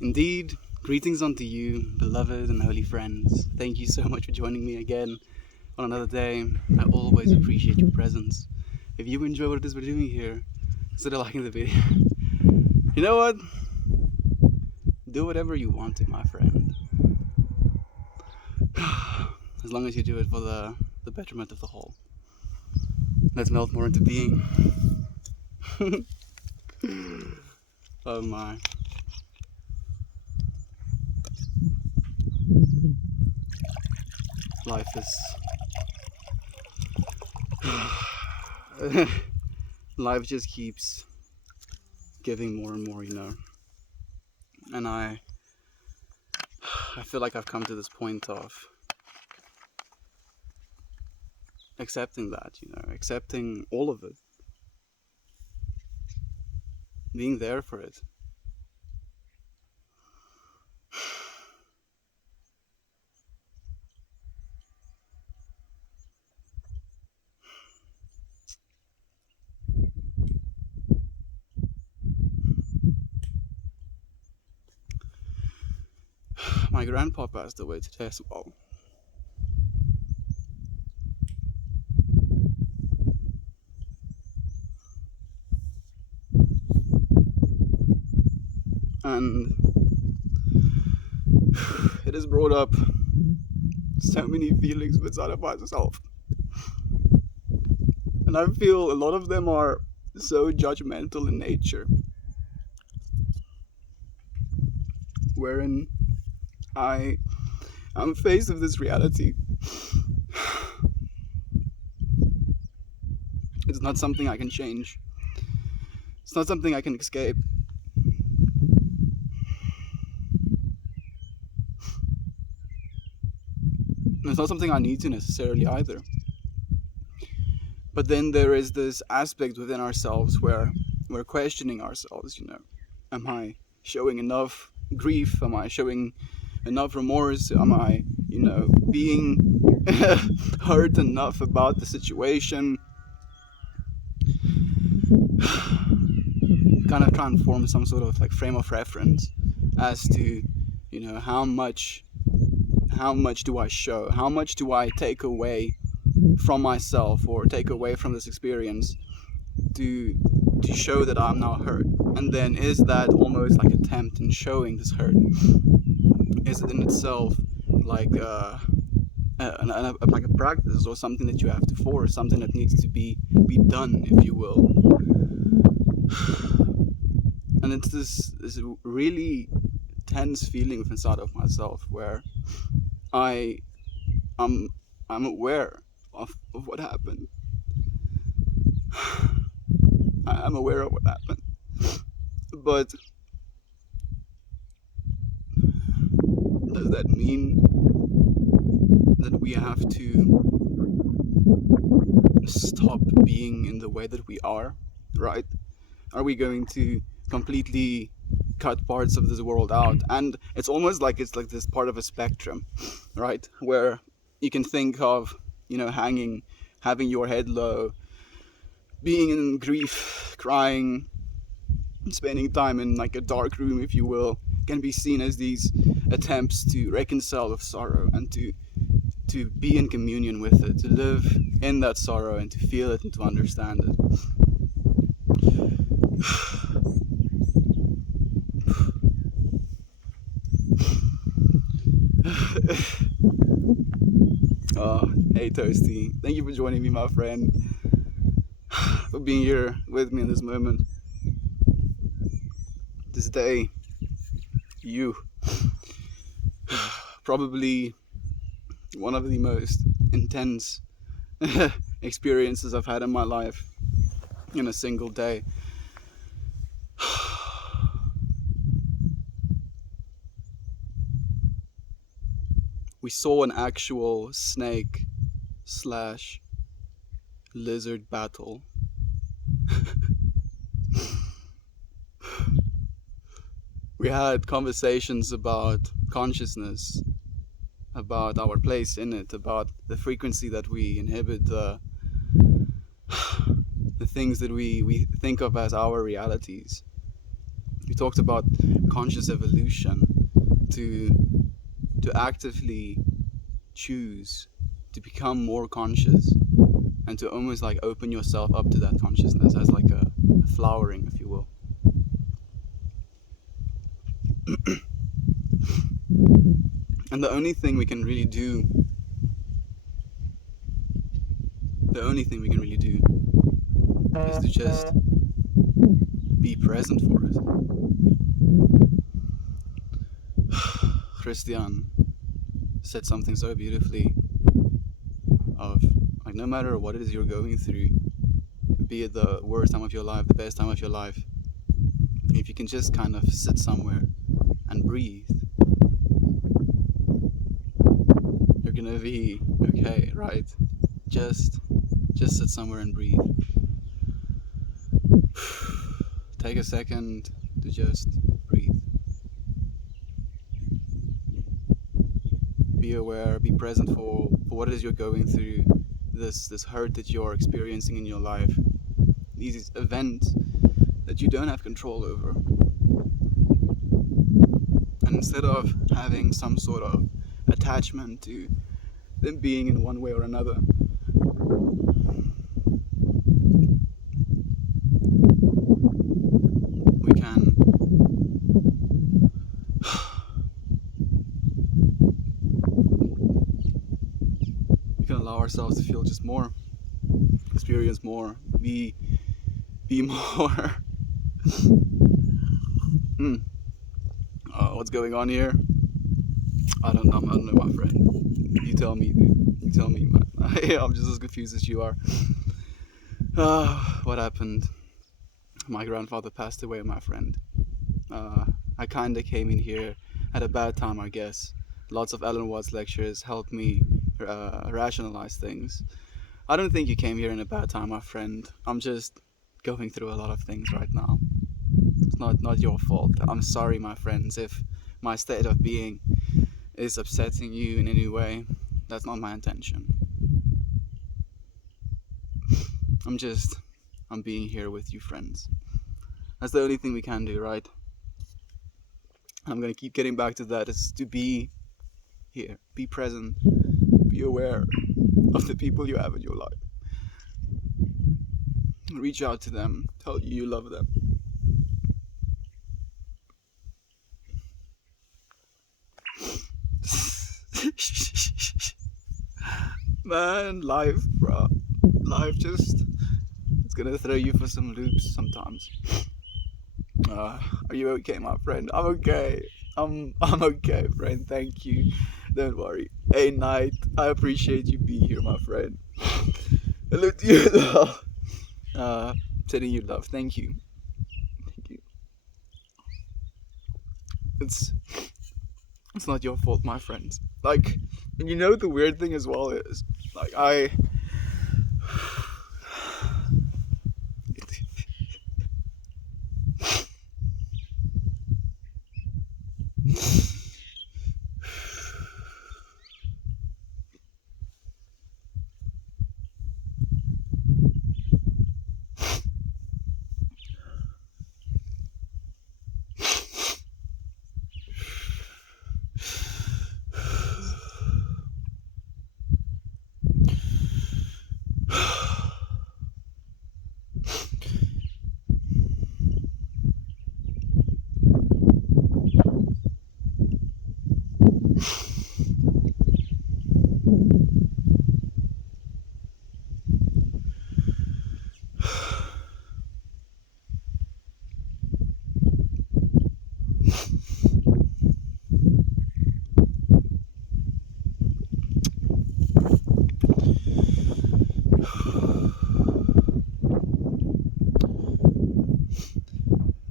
Indeed, greetings unto you, beloved and holy friends. Thank you so much for joining me again on another day. I always appreciate your presence. If you enjoy what it is we're doing here, consider liking the video. You know what? Do whatever you want to, my friend. As long as you do it for the betterment of the whole. Let's melt more into being. Oh my. Life is... Life just keeps giving more and more, And I feel like I've come to this point of accepting that, accepting all of it. Being there for it. My grandpa passed away today as well. And it has brought up so many feelings inside of myself. And I feel a lot of them are so judgmental in nature. Wherein I'm faced with this reality. It's not something I can change. It's not something I can escape. It's not something I need to necessarily either. But then there is this aspect within ourselves where we're questioning ourselves, Am I showing enough grief? Am I showing enough remorse? Am I, being hurt enough about the situation? Kind of try and form some sort of frame of reference as to, how much do I show? How much do I take away from myself or take away from this experience to show that I'm not hurt? And then is that almost like attempt in showing this hurt? Is it in itself like a practice or something that you have to force, something that needs to be done, if you will? And it's this really tense feeling inside of myself where I'm aware of what happened. I'm aware of what happened. But does that mean that we have to stop being in the way that we are, right? Are we going to completely cut parts of this world out? And it's almost like it's like this part of a spectrum, right? Where you can think of, having your head low, being in grief, crying, spending time in a dark room, if you will, can be seen as these attempts to reconcile with sorrow and to be in communion with it, to live in that sorrow and to feel it and to understand it. Oh, hey Toasty, thank you for joining me, my friend, for being here with me in this moment, this day. You probably one of the most intense experiences I've had in my life in a single day. We saw an actual snake / lizard battle. We had conversations about consciousness, about our place in it, about the frequency that we inhibit, the things that we think of as our realities. We talked about conscious evolution, to actively choose to become more conscious, and to almost like open yourself up to that consciousness as like a flowering, if you will. And the only thing we can really do, is to just be present for it. Christian said something so beautifully of like, no matter what it is you're going through, be it the worst time of your life, the best time of your life, if you can just kind of sit somewhere and breathe, you're gonna be okay, right? Just sit somewhere and breathe. Take a second to just breathe. Be aware, be present for what it is you're going through, this hurt that you're experiencing in your life, these events that you don't have control over. And instead of having some sort of attachment to them being in one way or another, we can allow ourselves to feel just more, experience more, be more. What's going on here? I don't know, my friend. You tell me, dude. You tell me, man. I'm just as confused as you are. What happened? My grandfather passed away, my friend. I kinda came in here at a bad time, I guess. Lots of Alan Watts lectures helped me rationalize things. I don't think you came here in a bad time, my friend. I'm just going through a lot of things right now. It's not your fault. I'm sorry, my friends, if my state of being is upsetting you in any way. That's not my intention. I'm being here with you, friends. That's the only thing we can do, right? I'm gonna keep getting back to that, is to be here, be present, be aware of the people you have in your life. Reach out to them, tell you love them. Man, life, bro. Life it's gonna throw you for some loops sometimes. Are you okay, my friend? I'm okay. I'm okay, friend. Thank you. Don't worry. Hey, Night. I appreciate you being here, my friend. Hello to you as well. Sending you love. Thank you. Thank you. It's not your fault, my friends. Like, and you know the weird thing as well is, like,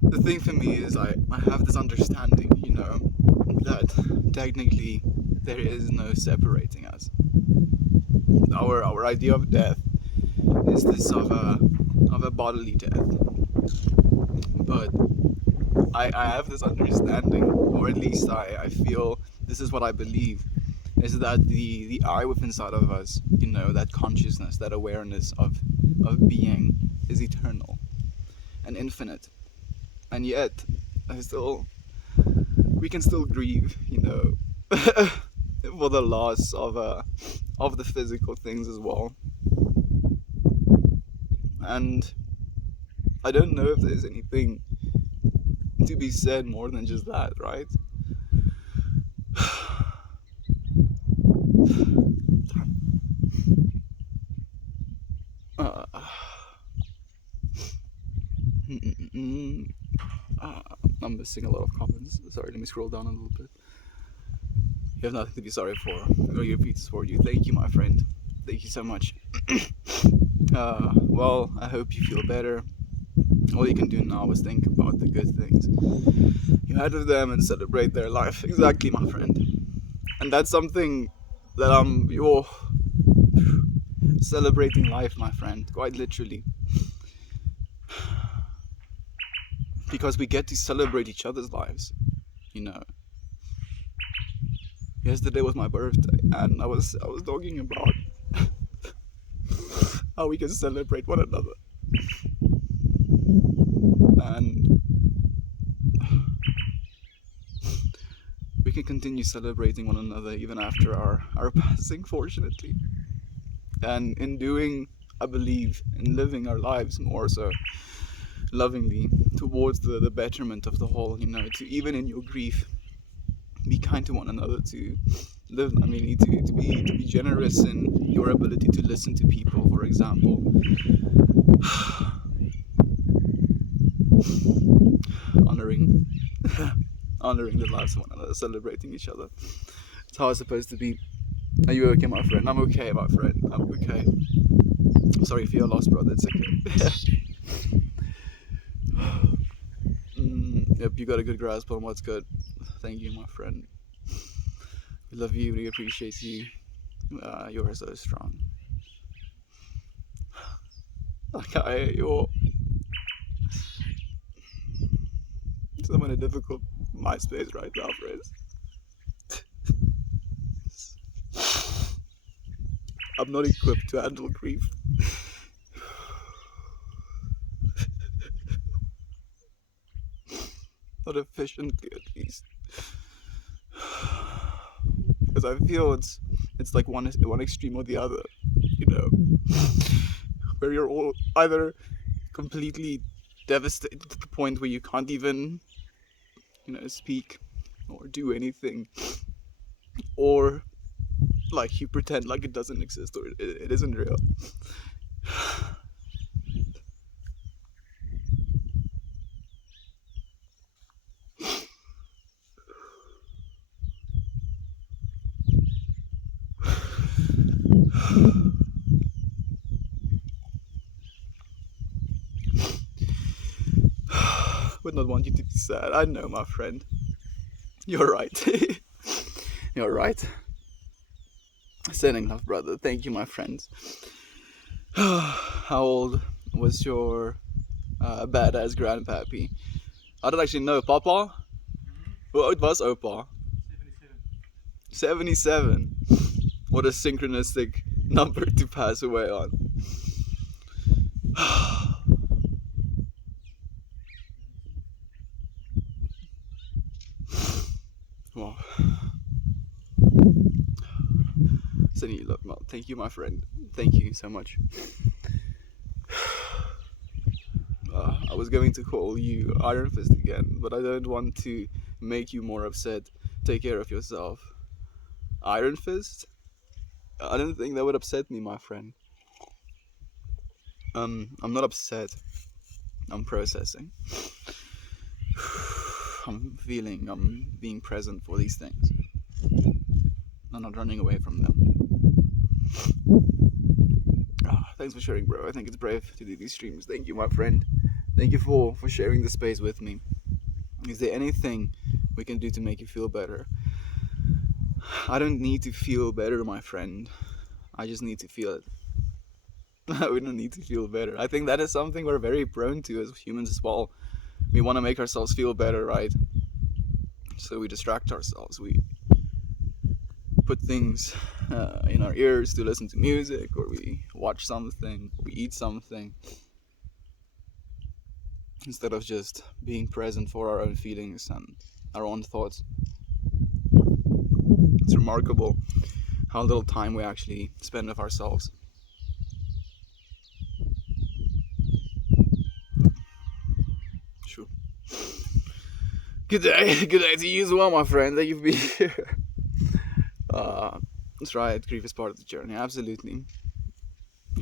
the thing for me is I have this understanding, that technically there is no separating us. Our idea of death is this of a bodily death, but I have this understanding, or at least I feel this is what I believe, is that the I within inside of us, that consciousness, that awareness of being, is eternal and infinite. And yet, I still, we can still grieve, for the loss of the physical things as well. And I don't know if there's anything to be said more than just that, right? Uh, I'm missing a lot of comments. Sorry, let me scroll down a little bit. You have nothing to be sorry for. Your pizza's for you. Thank you, my friend. Thank you so much. Well, I hope you feel better. All you can do now is think about the good things you had with them and celebrate their life. Exactly, my friend. And that's something that you're celebrating life, my friend, quite literally. Because we get to celebrate each other's lives, Yesterday was my birthday, and I was talking about how we can celebrate one another. And we can continue celebrating one another even after our passing, fortunately. And in doing, I believe, in living our lives more so lovingly towards the betterment of the whole, to even in your grief, be kind to one another, to live, to be generous in your ability to listen to people, for example. Honoring honoring the lives of one another, celebrating each other. It's how it's supposed to be. Are you okay, my friend? I'm okay, my friend. I'm okay. Sorry for your loss, brother. It's okay. Yep, you got a good grasp on what's good. Thank you, my friend. We love you. We appreciate you. You are so strong. Okay, you're I'm in a difficult MySpace right now, friends. I'm not equipped to handle grief. Not efficiently, at least. Because I feel it's like one extreme or the other, where you're all either completely devastated to the point where you can't even, speak or do anything, or like you pretend like it doesn't exist or it isn't real. Would not want you to be sad. I know, my friend. You're right. You're right. Sending love, brother. Thank you, my friends. How old was your badass grandpappy? I don't actually know. Papa? Well, it was Opa. 77. What a synchronistic number to pass away on. Wow. Sending you love, Mal. Thank you, my friend. Thank you so much. I was going to call you Iron Fist again, but I don't want to make you more upset. Take care of yourself. Iron Fist? I don't think that would upset me, my friend. I'm not upset. I'm processing. I'm feeling, I'm being present for these things. I'm not running away from them. Thanks for sharing, bro. I think it's brave to do these streams. Thank you, my friend. Thank you for sharing the space with me. Is there anything we can do to make you feel better? I don't need to feel better, my friend. I just need to feel it. We don't need to feel better. I think that is something we're very prone to as humans as well. We want to make ourselves feel better, right? So we distract ourselves. We put things in our ears to listen to music, or we watch something, or we eat something. instead of just being present for our own feelings and our own thoughts. It's remarkable how little time we actually spend with ourselves. Sure. Good day. Good day to you as well, my friend. Thank you for being here. That's right. Grief is part of the journey. Absolutely.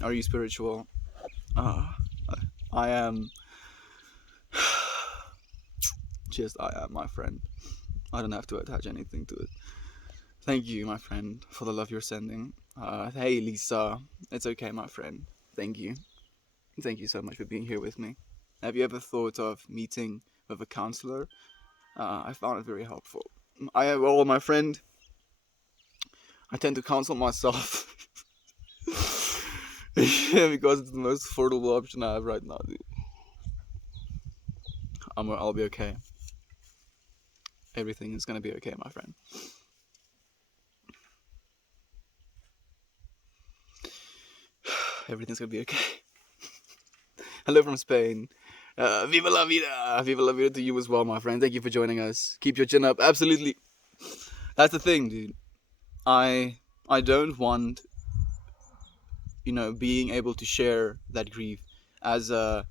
Are you spiritual? I am. Just I am, my friend. I don't have to attach anything to it. Thank you, my friend, for the love you're sending. Hey, Lisa. It's okay, my friend. Thank you. Thank you so much for being here with me. Have you ever thought of meeting with a counselor? I found it very helpful. Well, my friend, I tend to counsel myself. Because it's the most affordable option I have right now, dude. I'll be okay. Everything is gonna be okay, my friend. Everything's gonna be okay. Hello from Spain. Viva la vida! Viva la vida to you as well, my friend. Thank you for joining us. Keep your chin up. Absolutely. That's the thing, dude. I don't want, being able to share that grief as a.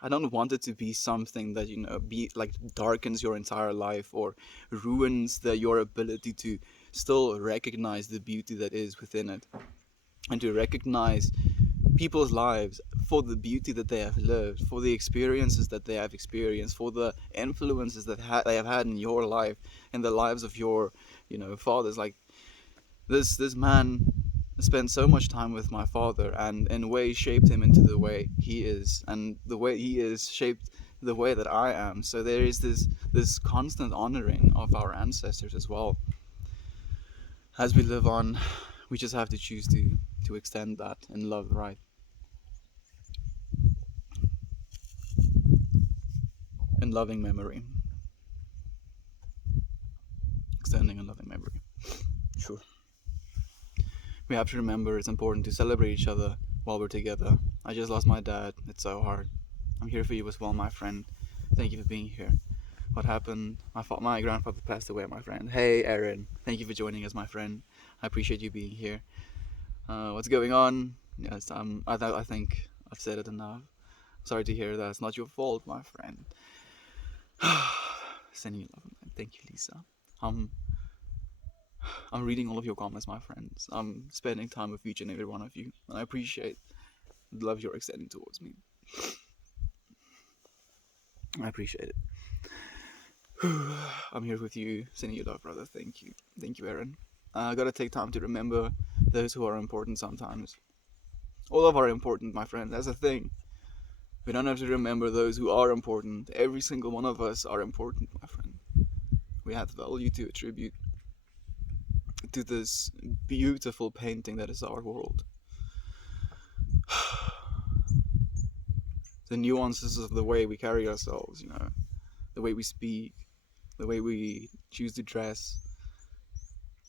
I don't want it to be something that be like darkens your entire life or ruins your ability to still recognize the beauty that is within it, and to recognize people's lives for the beauty that they have lived, for the experiences that they have experienced, for the influences that they have had in your life and the lives of your fathers. Like this man spent so much time with my father, and in a way shaped him into the way he is, and the way he is shaped the way that I am. So there is this constant honoring of our ancestors as well. As we live on, we just have to choose to extend that in love, right? In loving memory. Extending a loving memory. Sure. We have to remember it's important to celebrate each other while we're together. I just lost my dad. It's so hard. I'm here for you as well, my friend. Thank you for being here. What happened? My grandfather passed away, my friend. Hey, Aaron. Thank you for joining us, my friend. I appreciate you being here. What's going on? Yes, I think I've said it enough. Sorry to hear that. It's not your fault, my friend. Sending you love, man. Thank you, Lisa. I'm reading all of your comments, my friends. I'm spending time with each and every one of you, and I appreciate the love you're extending towards me. I appreciate it. I'm here with you, sending you love, brother. Thank you, Aaron. I gotta take time to remember those who are important sometimes. All of are important, my friend. That's the thing. We don't have to remember those who are important. Every single one of us are important, my friend. We have value to attribute to this beautiful painting that is our world. The nuances of the way we carry ourselves, the way we speak, the way we choose to dress.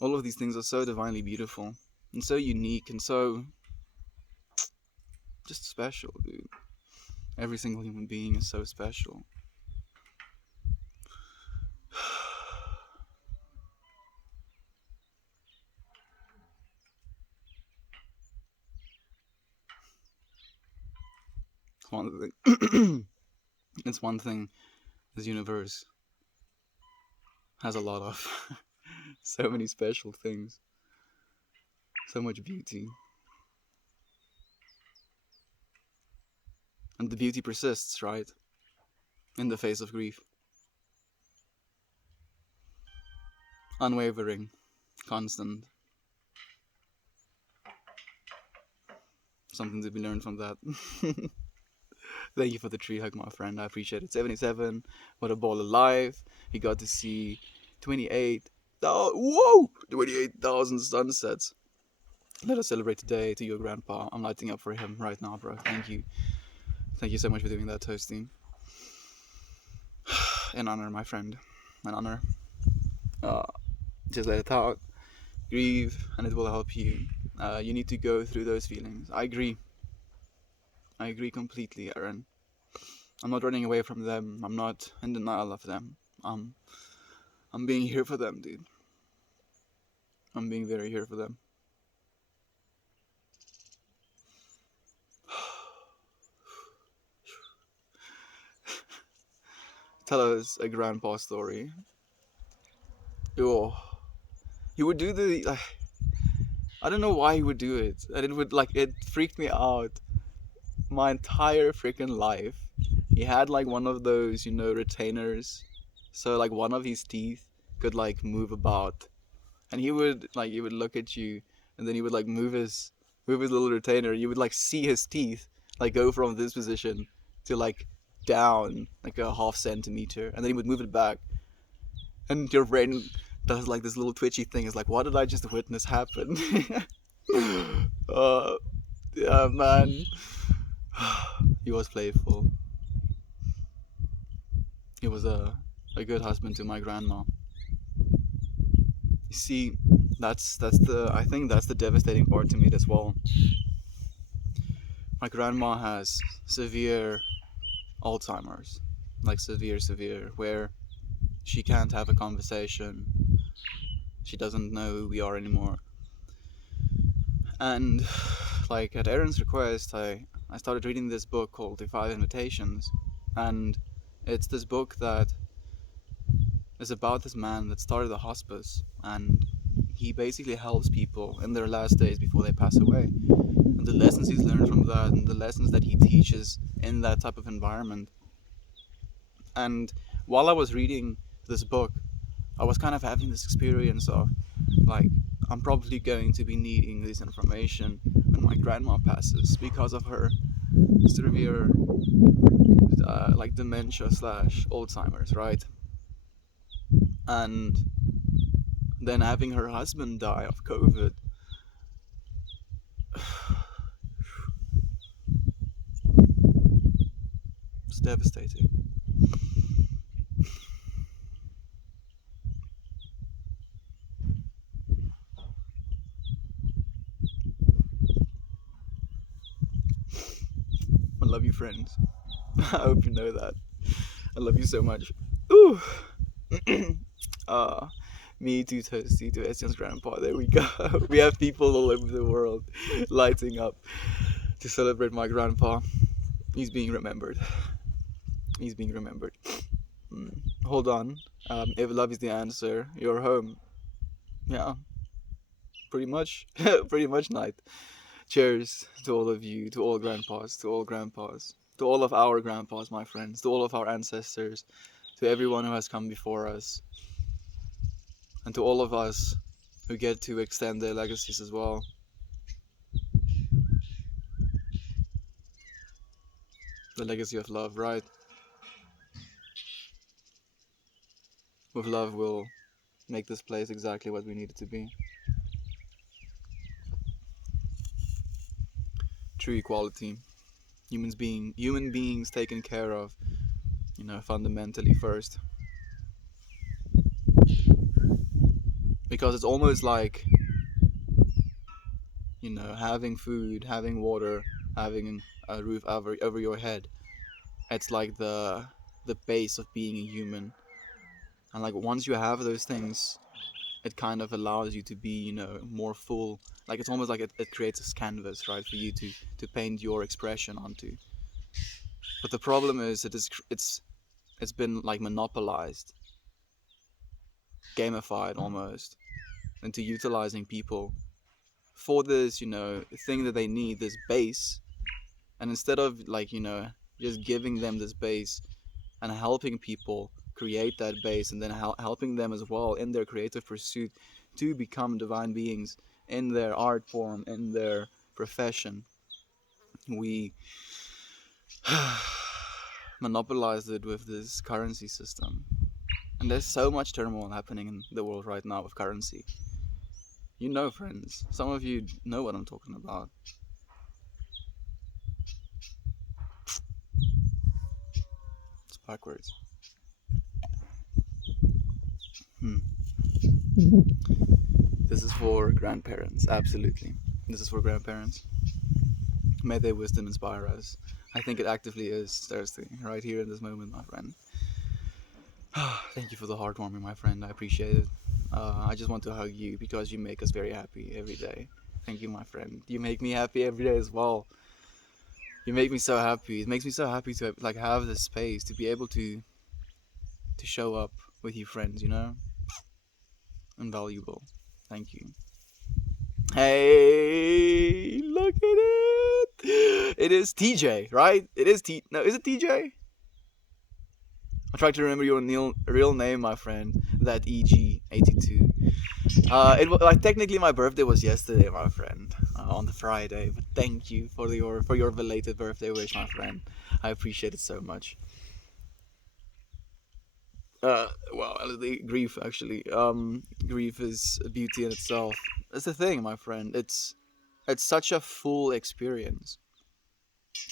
All of these things are so divinely beautiful and so unique and so just special, dude. Every single human being is so special. It's one thing this universe has a lot of. So many special things. So much beauty. And the beauty persists, right? In the face of grief. Unwavering. Constant. Something to be learned from that. Thank you for the tree hug, my friend. I appreciate it. 77. What a ball of life. You got to see 28,000 sunsets. Let us celebrate today to your grandpa. I'm lighting up for him right now, bro. Thank you. Thank you so much for doing that, Toasty. An honor, my friend. An honor. Just let it out. Grieve, and it will help you. You need to go through those feelings. I agree completely, Aaron. I'm not running away from them. I'm not in denial of them. I'm I'm being here for them, dude. I'm being very here for them. Tell us a grandpa story. Oh, he would do the. I don't know why he would do it, and it would like it freaked me out my entire freaking life. He had like one of those, retainers, so like one of his teeth could like move about, and he would look at you, and then he would like move his little retainer. You would like see his teeth like go from this position to like down like a half centimeter, and then he would move it back, and your brain does like this little twitchy thing. It's like, what did I just witness happen? uh, yeah, man. He was playful. He was a good husband to my grandma. You see, that's the I think that's the devastating part to me as well. My grandma has severe Alzheimer's, like severe, where she can't have a conversation. She doesn't know who we are anymore. And like at Aaron's request, I started reading this book called The Five Invitations, and it's this book that is about this man that started a hospice, and he basically helps people in their last days before they pass away. And the lessons he's learned from that, and the lessons that he teaches in that type of environment. And while I was reading this book, I was kind of having this experience of like, I'm probably going to be needing this information when my grandma passes because of her severe like dementia slash Alzheimer's, right? And then having her husband die of COVID. It's devastating. I love you, friends. I hope you know that. I love you so much. Ooh. uh, Me too, Toasty, to Estien's grandpa. There we go. We have people all over the world lighting up to celebrate my grandpa. He's being remembered. He's being remembered. Hold on. If love is the answer, you're home. Yeah, pretty much. Pretty much, night. Cheers to all of you, to all grandpas, to all grandpas, to all of our grandpas, my friends, to all of our ancestors, to everyone who has come before us, and to all of us who get to extend their legacies as well. The legacy of love, right? With love, we'll make this place exactly what we need it to be. True equality. Human beings taken care of, fundamentally first. Because it's almost like, having food, having water, having a roof over your head. It's like the base of being a human. And like once you have those things, it kind of allows you to be, more full. Like it's almost like it creates a canvas, right, for you to paint your expression onto. But the problem is it's been like monopolized, gamified almost, into utilizing people for this, thing that they need, this base. And instead of like, just giving them this base and helping people create that base, and then helping them as well in their creative pursuit to become divine beings in their art form, in their profession, we monopolized it with this currency system. And there's so much turmoil happening in the world right now with currency. Friends, some of you know what I'm talking about. It's backwards. This is for grandparents, absolutely. This is for grandparents. May their wisdom inspire us. I think it actively is, seriously, right here in this moment, my friend. Thank you for the heartwarming, my friend. I appreciate it. I just want to hug you because you make us very happy every day. Thank you, my friend. You make me happy every day as well. You make me so happy. It makes me so happy to like have this space to be able to show up with you friends, you know? Invaluable. Thank you. Hey, look at it. It is TJ, right? It is T. No, is it TJ? I'm trying to remember your real name, my friend. That EG82. Like technically my birthday was yesterday, my friend, on the Friday. But thank you for your belated birthday wish, my friend. I appreciate it so much. Well, the grief actually. Grief is a beauty in itself. That's the thing, my friend. It's such a full experience.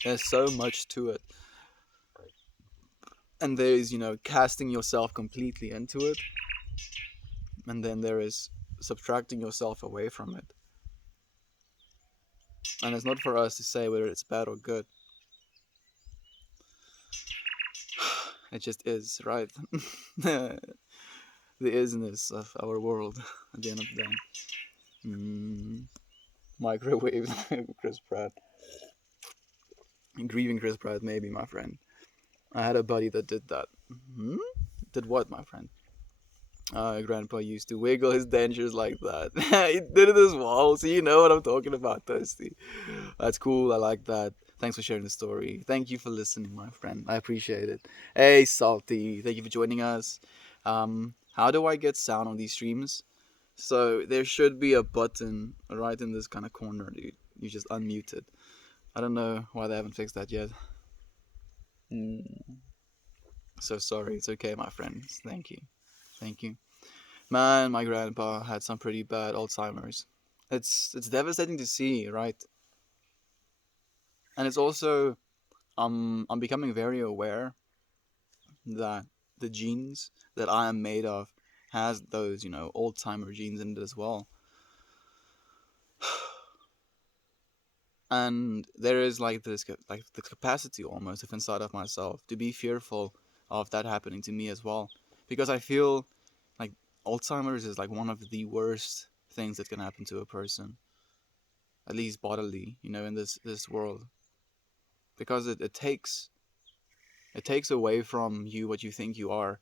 There's so much to it, and there is casting yourself completely into it, and then there is subtracting yourself away from it. And it's not for us to say whether it's bad or good. It just is, right? The isness of our world at the end of the day. Microwave Chris Pratt. Grieving Chris Pratt, maybe, my friend. I had a buddy that did that. Did what, my friend? Grandpa used to wiggle his dentures like that. He did it as well, so you know what I'm talking about, Thirsty. That's cool, I like that. Thanks for sharing the story. Thank you for listening, my friend. I appreciate it. Hey, Salty, thank you for joining us. How do I get sound on these streams? So there should be a button right in this kind of corner, dude. You just unmute it. I don't know why they haven't fixed that yet. So sorry. It's okay, my friends. Thank you. Thank you. Man, my grandpa had some pretty bad Alzheimer's. It's devastating to see, right? And it's also I'm becoming very aware that the genes that I am made of has those, Alzheimer genes in it as well. And there is like this like the capacity almost of inside of myself to be fearful of that happening to me as well, because I feel like Alzheimer's is like one of the worst things that can happen to a person, at least bodily, in this world, because it takes away from you what you think you are,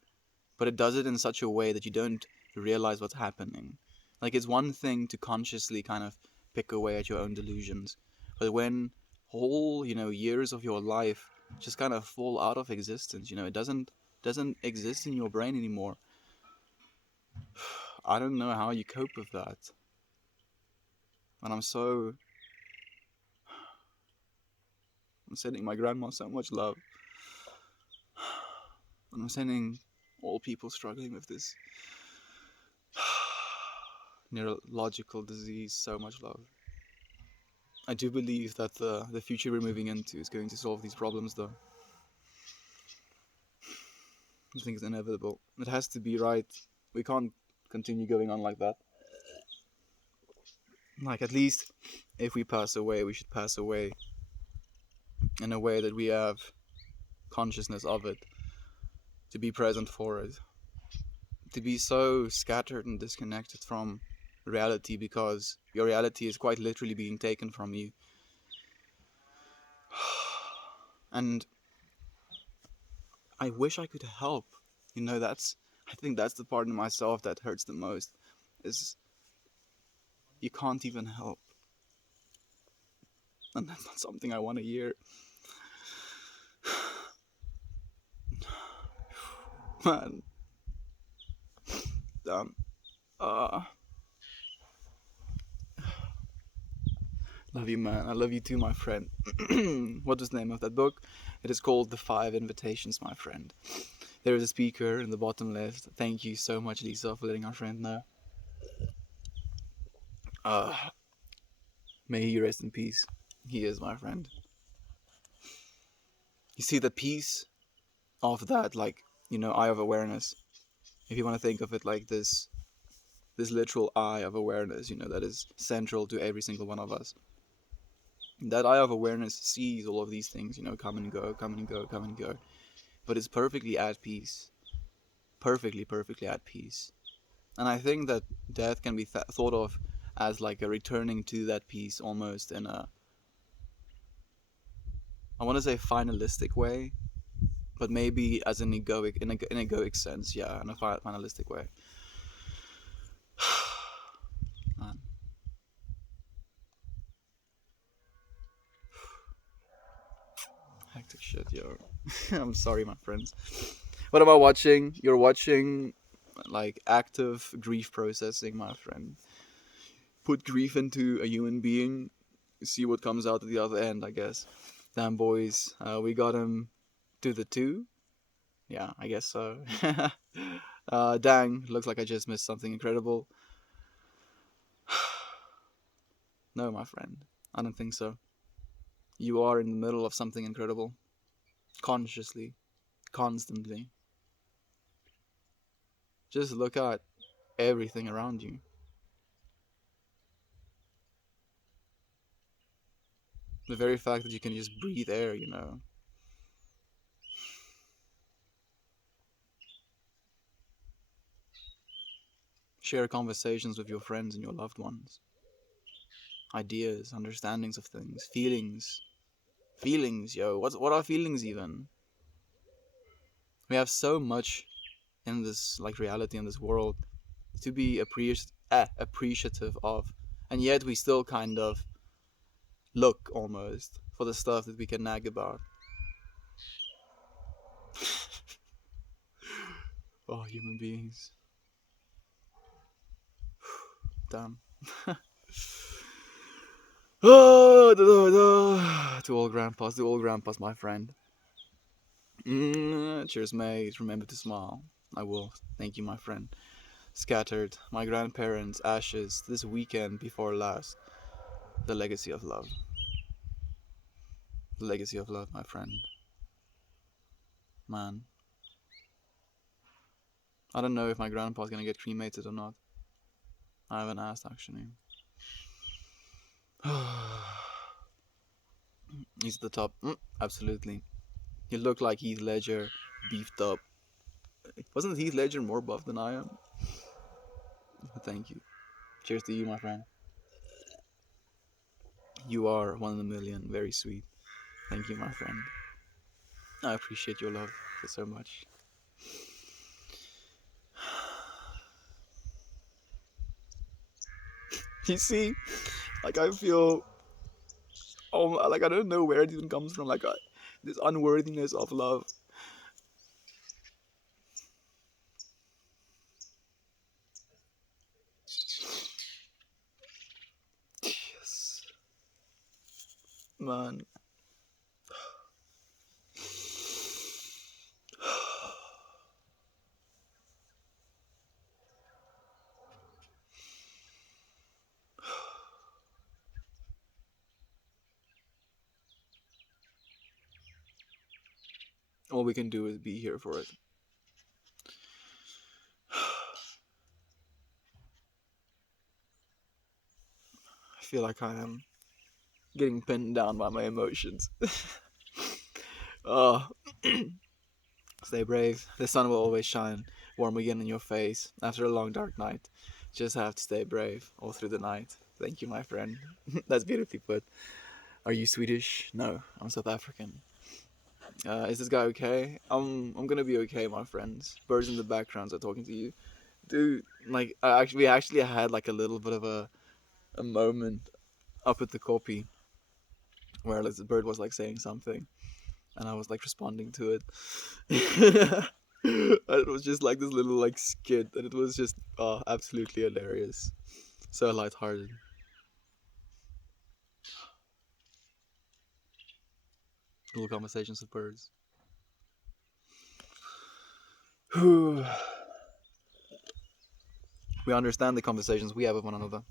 but it does it in such a way that you don't realize what's happening. Like, it's one thing to consciously kind of pick away at your own delusions, but when whole years of your life just kind of fall out of existence, it doesn't exist in your brain anymore. I don't know how you cope with that, and I'm sending my grandma so much love, and I'm sending all people struggling with this neurological disease so much love. I do believe that the future we're moving into is going to solve these problems, though. I think it's inevitable. It has to be, right? We can't continue going on like that. Like, at least if we pass away, we should pass away in a way that we have consciousness of it, to be present for it, to be so scattered and disconnected from reality because your reality is quite literally being taken from you. And I wish I could help. I think that's the part of myself that hurts the most, is you can't even help. And that's not something I want to hear. Man. Damn. Love you, man. I love you too, my friend. What is the name of that book? It is called The 5 Invitations, my friend. There is a speaker in the bottom left. Thank you so much, Lisa, for letting our friend know. May he rest in peace. He is my friend. You see the piece of that, like, eye of awareness. If you want to think of it like this literal eye of awareness, that is central to every single one of us. That eye of awareness sees all of these things, come and go, come and go, come and go, but it's perfectly at peace. Perfectly, perfectly at peace. And I think that death can be thought of as like a returning to that peace, almost in a, I want to say finalistic way, but maybe as an egoic, in an egoic sense, yeah, in a finalistic way. Man. Hectic shit, yo. I'm sorry, my friends. What about watching? You're watching like active grief processing, my friend. Put grief into a human being, see what comes out at the other end, I guess. Damn, boys, we got him to the two. Yeah, I guess so. Dang, looks like I just missed something incredible. No, my friend, I don't think so. You are in the middle of something incredible. Consciously, constantly. Just look at everything around you. The very fact that you can just breathe air. Share conversations with your friends and your loved ones. Ideas, understandings of things, feelings. Feelings, yo. What are feelings even? We have so much in this like reality in this world to be appreciative of, and yet we still kind of look almost for the stuff that we can nag about. Oh, human beings. Damn. Oh, to all grandpas, my friend. Cheers, mate. Remember to smile. I will. Thank you, my friend. Scattered, my grandparents' ashes this weekend before last. The legacy of love. The legacy of love, my friend. Man. I don't know if my grandpa's gonna get cremated or not. I haven't asked, actually. He's at the top. Absolutely. He looked like Heath Ledger, beefed up. Wasn't Heath Ledger more buff than I am? Thank you. Cheers to you, my friend. You are one in a million. Very sweet. Thank you, my friend. I appreciate your love so much. You see, like I feel, like I don't know where it even comes from. Like this unworthiness of love. Yes, man. All we can do is be here for it. I feel like I am getting pinned down by my emotions. Oh, stay brave. The sun will always shine warm again in your face after a long dark night. Just have to stay brave all through the night. Thank you, my friend. That's beautifully put. Are you Swedish? No, I'm South African. Is this guy okay? I'm gonna be okay, my friends. Birds in the backgrounds are talking to you, dude. Like, we actually had like a little bit of a moment up at the copy where like, the bird was like saying something, and I was like responding to it. And it was just like this little like skit, and it was just absolutely hilarious. So lighthearted. Little conversations with birds. We understand the conversations we have with one another,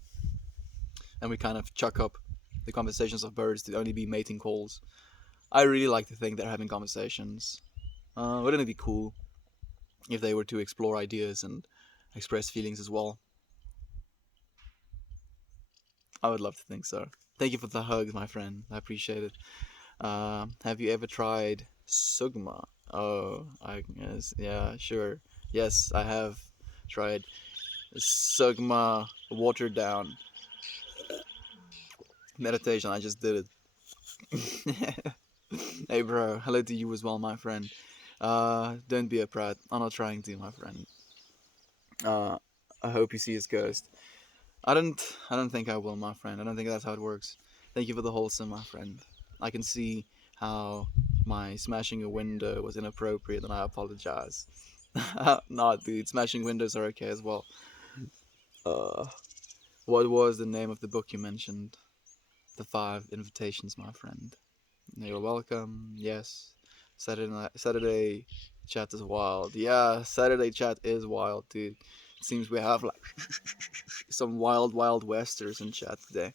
and we kind of chuck up the conversations of birds to only be mating calls. I really like to think they're having conversations. Wouldn't it be cool if they were to explore ideas and express feelings as well? I would love to think so. Thank you for the hugs, my friend. I appreciate it. Have you ever tried Sugma? Oh, I guess. Yeah, sure. Yes, I have tried Sugma watered down meditation. I just did it. Hey, bro. Hello to you as well, my friend. Don't be a prat. I'm not trying to, my friend. Uh, I hope you see his ghost. I don't. I don't think I will, my friend. I don't think that's how it works. Thank you for the wholesome, my friend. I can see how my smashing a window was inappropriate, and I apologize. Nah, dude. Smashing windows are okay as well. Uh, what was the name of the book you mentioned? The Five Invitations, my friend. You're welcome. Yes. Saturday chat is wild. Yeah, Saturday chat is wild, dude. It seems we have like some wild westers in chat today.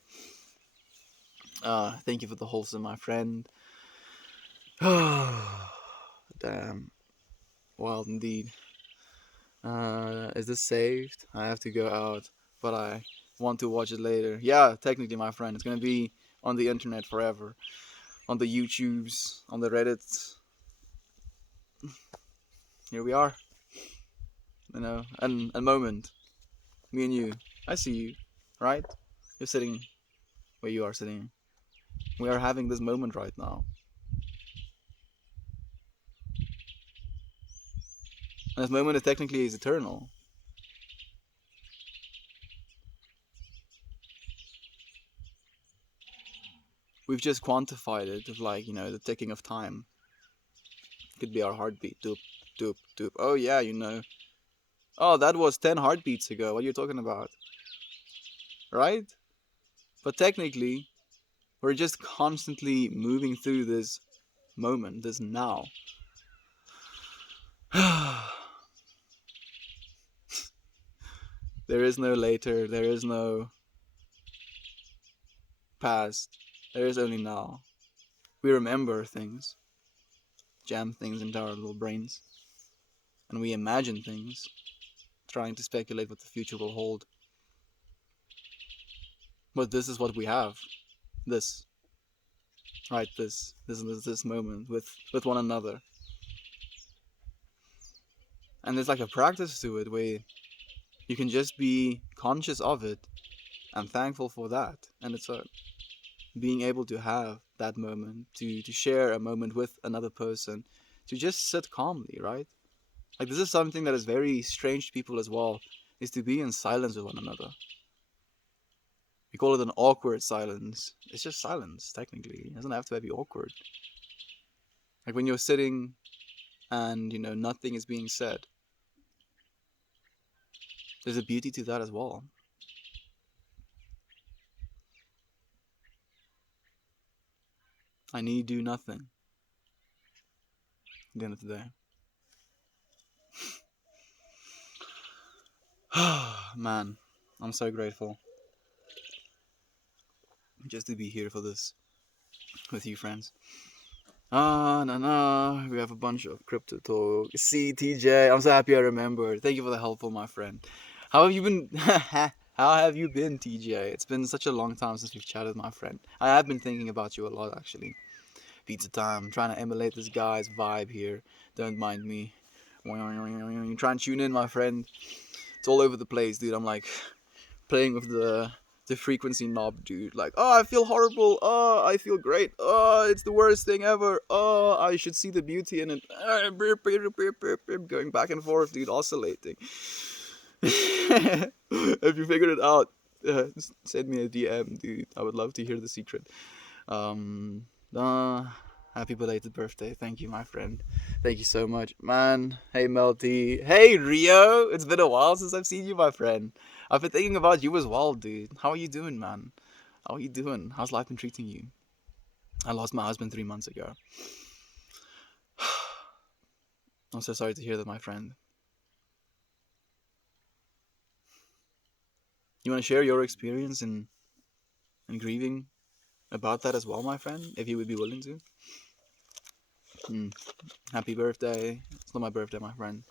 Thank you for the wholesome, my friend. Damn, wild indeed. Is this saved? I have to go out, but I want to watch it later. Yeah, technically, my friend, it's gonna be on the internet forever, on the YouTubes, on the Reddits. Here we are. You know, and a moment, me and you. I see you, right? You're sitting where you are sitting. We are having this moment right now, and this moment is technically is eternal. We've just quantified it of like the ticking of time. Could be our heartbeat. Doop, doop, doop. Oh yeah, you know. Oh, that was 10 heartbeats ago. What are you talking about? Right? But technically, we're just constantly moving through this moment, this now. There is no later, there is no past, there is only now. We remember things, jam things into our little brains, and we imagine things, trying to speculate what the future will hold. But this is what we have. This. Right, this moment with one another. And there's like a practice to it where you can just be conscious of it and thankful for that. And it's being able to have that moment, to share a moment with another person, to just sit calmly, right? Like this is something that is very strange to people as well, is to be in silence with one another. We call it an awkward silence. It's just silence, technically. It doesn't have to be awkward. Like when you're sitting and nothing is being said. There's a beauty to that as well. I need do nothing at the end of the day. Man, I'm so grateful just to be here for this with you, friends. No. We have a bunch of crypto talk. See, TJ, I'm so happy I remembered. Thank you for the help, my friend. How have you been? How have you been, TJ? It's been such a long time since we've chatted, my friend. I have been thinking about you a lot, actually. Pizza time. I'm trying to emulate this guy's vibe here. Don't mind me. Try and tune in, my friend. It's all over the place, dude. I'm like playing with the frequency knob, dude. Like, oh, I feel horrible. Oh, I feel great. Oh, it's the worst thing ever. Oh, I should see the beauty in it. Going back and forth, dude, oscillating. If you figured it out, send me a DM, dude. I would love to hear the secret. Um, Happy belated birthday. Thank you, my friend. Thank you so much. Man, hey Melty. Hey Rio! It's been a while since I've seen you, my friend. I've been thinking about you as well, dude. How are you doing, man? How are you doing? How's life been treating you? I lost my husband 3 months ago. I'm so sorry to hear that, my friend. You want to share your experience in grieving about that as well, my friend? If you would be willing to. Happy birthday. It's not my birthday, my friend.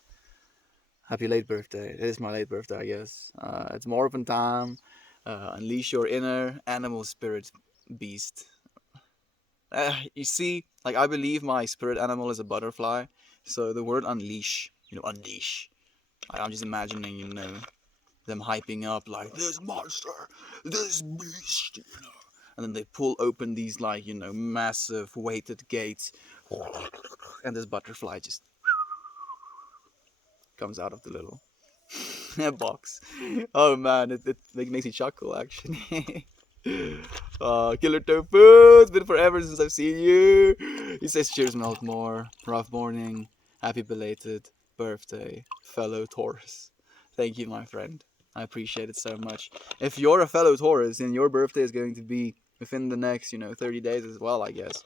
Happy late birthday. It is my late birthday, I guess. It's Morphin time. Unleash your inner animal spirit beast. You see, like, I believe my spirit animal is a butterfly, so the word unleash, unleash. I'm just imagining, them hyping up like this monster, this beast, and then they pull open these like massive weighted gates, and this butterfly just comes out of the little box. Oh man, it makes me chuckle actually. Killer Tofu, it's been forever since I've seen you. He says, cheers, Meltmore. Rough morning. Happy belated birthday, fellow Taurus. Thank you, my friend. I appreciate it so much. If you're a fellow Taurus, then your birthday is going to be within the next, 30 days as well, I guess.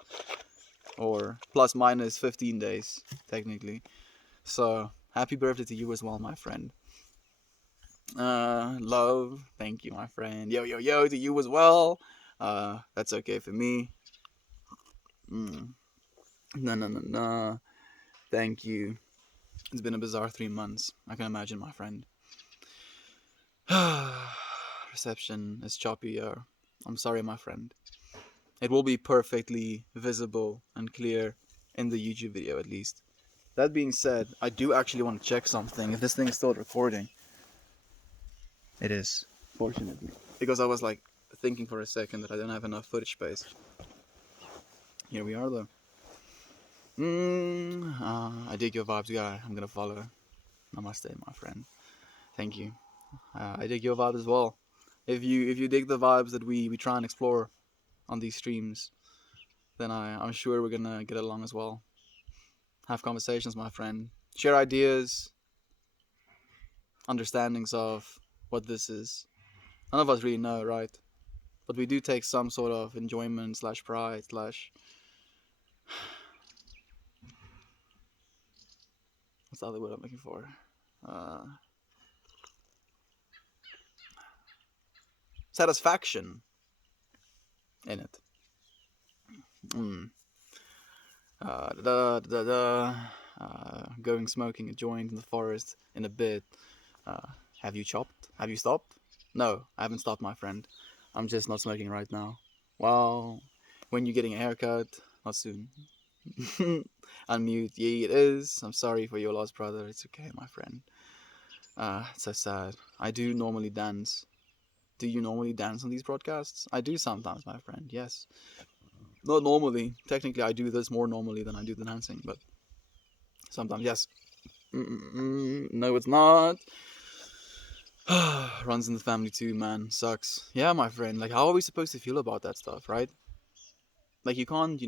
Or plus minus 15 days, technically. So, happy birthday to you as well, my friend. Love, thank you, my friend. Yo, yo, yo, to you as well. That's okay for me. No. Thank you. It's been a bizarre 3 months. I can imagine, my friend. Reception is choppy. I'm sorry, my friend. It will be perfectly visible and clear in the YouTube video, at least. That being said, I do actually want to check something. If this thing is still recording. It is, fortunately. Because I was like thinking for a second that I don't have enough footage space. Here we are, though. I dig your vibes, guy. I'm gonna follow. Namaste, my friend. Thank you. I dig your vibes as well. If you dig the vibes that we try and explore on these streams, then I'm sure we're gonna get along as well. Have conversations, my friend. Share ideas, understandings of what this is. None of us really know, right? But we do take some sort of enjoyment / pride / what's the other word I'm looking for? Satisfaction in it. Going smoking a joint in the forest in a bit. Have you chopped? Have you stopped? No, I haven't stopped, my friend. I'm just not smoking right now. Well, when you're getting a haircut, not soon. Unmute. Yeah, it is. I'm sorry for your loss, brother. It's okay, my friend. It's so sad. I do normally dance. Do you normally dance on these broadcasts? I do sometimes, my friend. Yes. Not normally. Technically, I do this more normally than I do the dancing, but sometimes, yes. No, it's not. Runs in the family too, man. Sucks. Yeah, my friend. Like, how are we supposed to feel about that stuff, right? Like, you can't,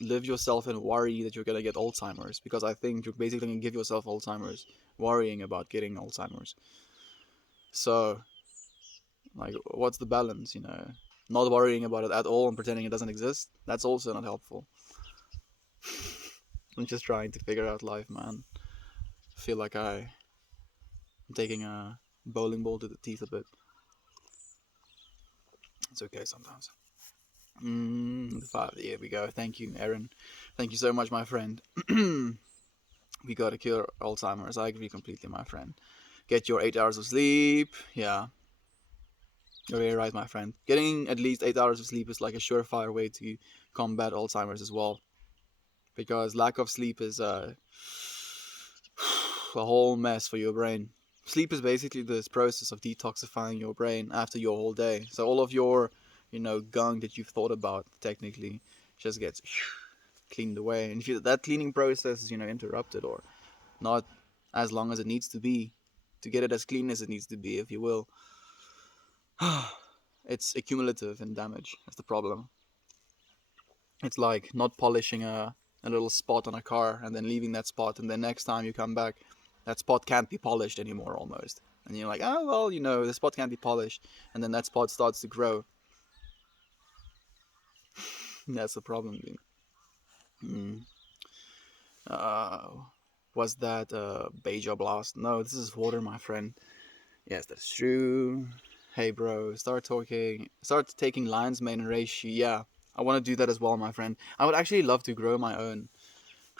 live yourself and worry that you're gonna get Alzheimer's, because I think you're basically gonna give yourself Alzheimer's worrying about getting Alzheimer's. So, like, what's the balance, Not worrying about it at all and pretending it doesn't exist? That's also not helpful. I'm just trying to figure out life, man. I feel like I'm taking a bowling ball to the teeth a bit. It's okay sometimes. Here we go. Thank you, Aaron. Thank you so much, my friend. We gotta cure Alzheimer's. I agree completely, my friend. Get your 8 hours of sleep. Yeah. You're very right, my friend. Getting at least 8 hours of sleep is like a surefire way to combat Alzheimer's as well. Because lack of sleep is a whole mess for your brain. Sleep is basically this process of detoxifying your brain after your whole day. So all of your, gunk that you've thought about, technically, just gets cleaned away. And if that cleaning process is, interrupted or not as long as it needs to be, to get it as clean as it needs to be, if you will, it's accumulative in damage. That's the problem. It's like not polishing a little spot on a car and then leaving that spot, and then next time you come back, that spot can't be polished anymore almost. And you're like, oh, well, the spot can't be polished. And then that spot starts to grow. That's the problem, dude. Was that Beja Blast? No, this is water, my friend. Yes, that's true. Hey, bro, start taking lion's mane and reishi. Yeah, I want to do that as well, my friend. I would actually love to grow my own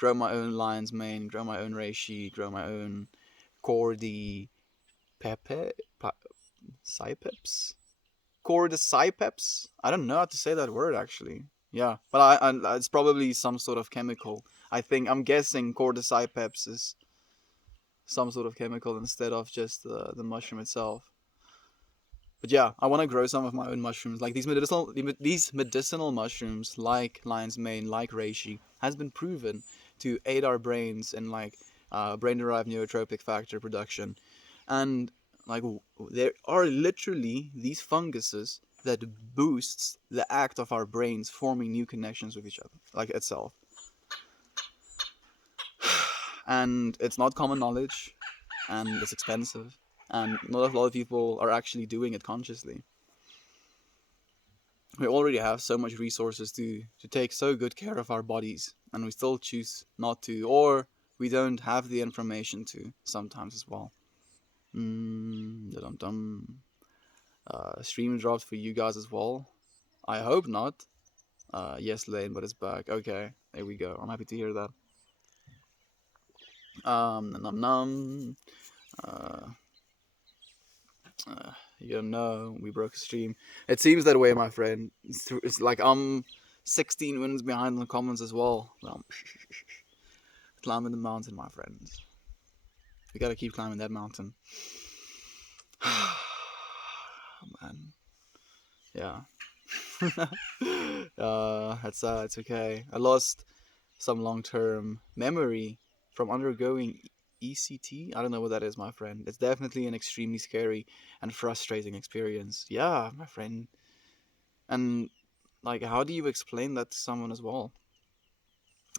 lion's mane, grow my own reishi, grow my own cordy cypeps. cordyceps. I don't know how to say that word actually. Yeah, but it's probably some sort of chemical. I'm guessing cordyceps is some sort of chemical instead of just the mushroom itself. But yeah, I want to grow some of my own mushrooms. Like these medicinal mushrooms, like lion's mane, like reishi, has been proven to aid our brains in like brain-derived neurotropic factor production, and like there are literally these funguses that boosts the act of our brains forming new connections with each other, like itself. And it's not common knowledge, and it's expensive, and not a lot of people are actually doing it consciously. We already have so much resources to take so good care of our bodies, and we still choose not to, or we don't have the information to sometimes as well. Dum dum. Stream dropped for you guys as well. I hope not. Yes, Lane, but it's back. Okay, there we go. I'm happy to hear that. Num num. Uh, you don't know. We broke a stream. It seems that way, my friend. It's like I'm 16 wins behind in the comments as well. Climbing the mountain, my friends. We gotta keep climbing that mountain. Man. Yeah. It's okay. I lost some long-term memory from undergoing ECT. I don't know what that is, my friend. It's definitely an extremely scary and frustrating experience. Yeah, my friend. And like, how do you explain that to someone as well?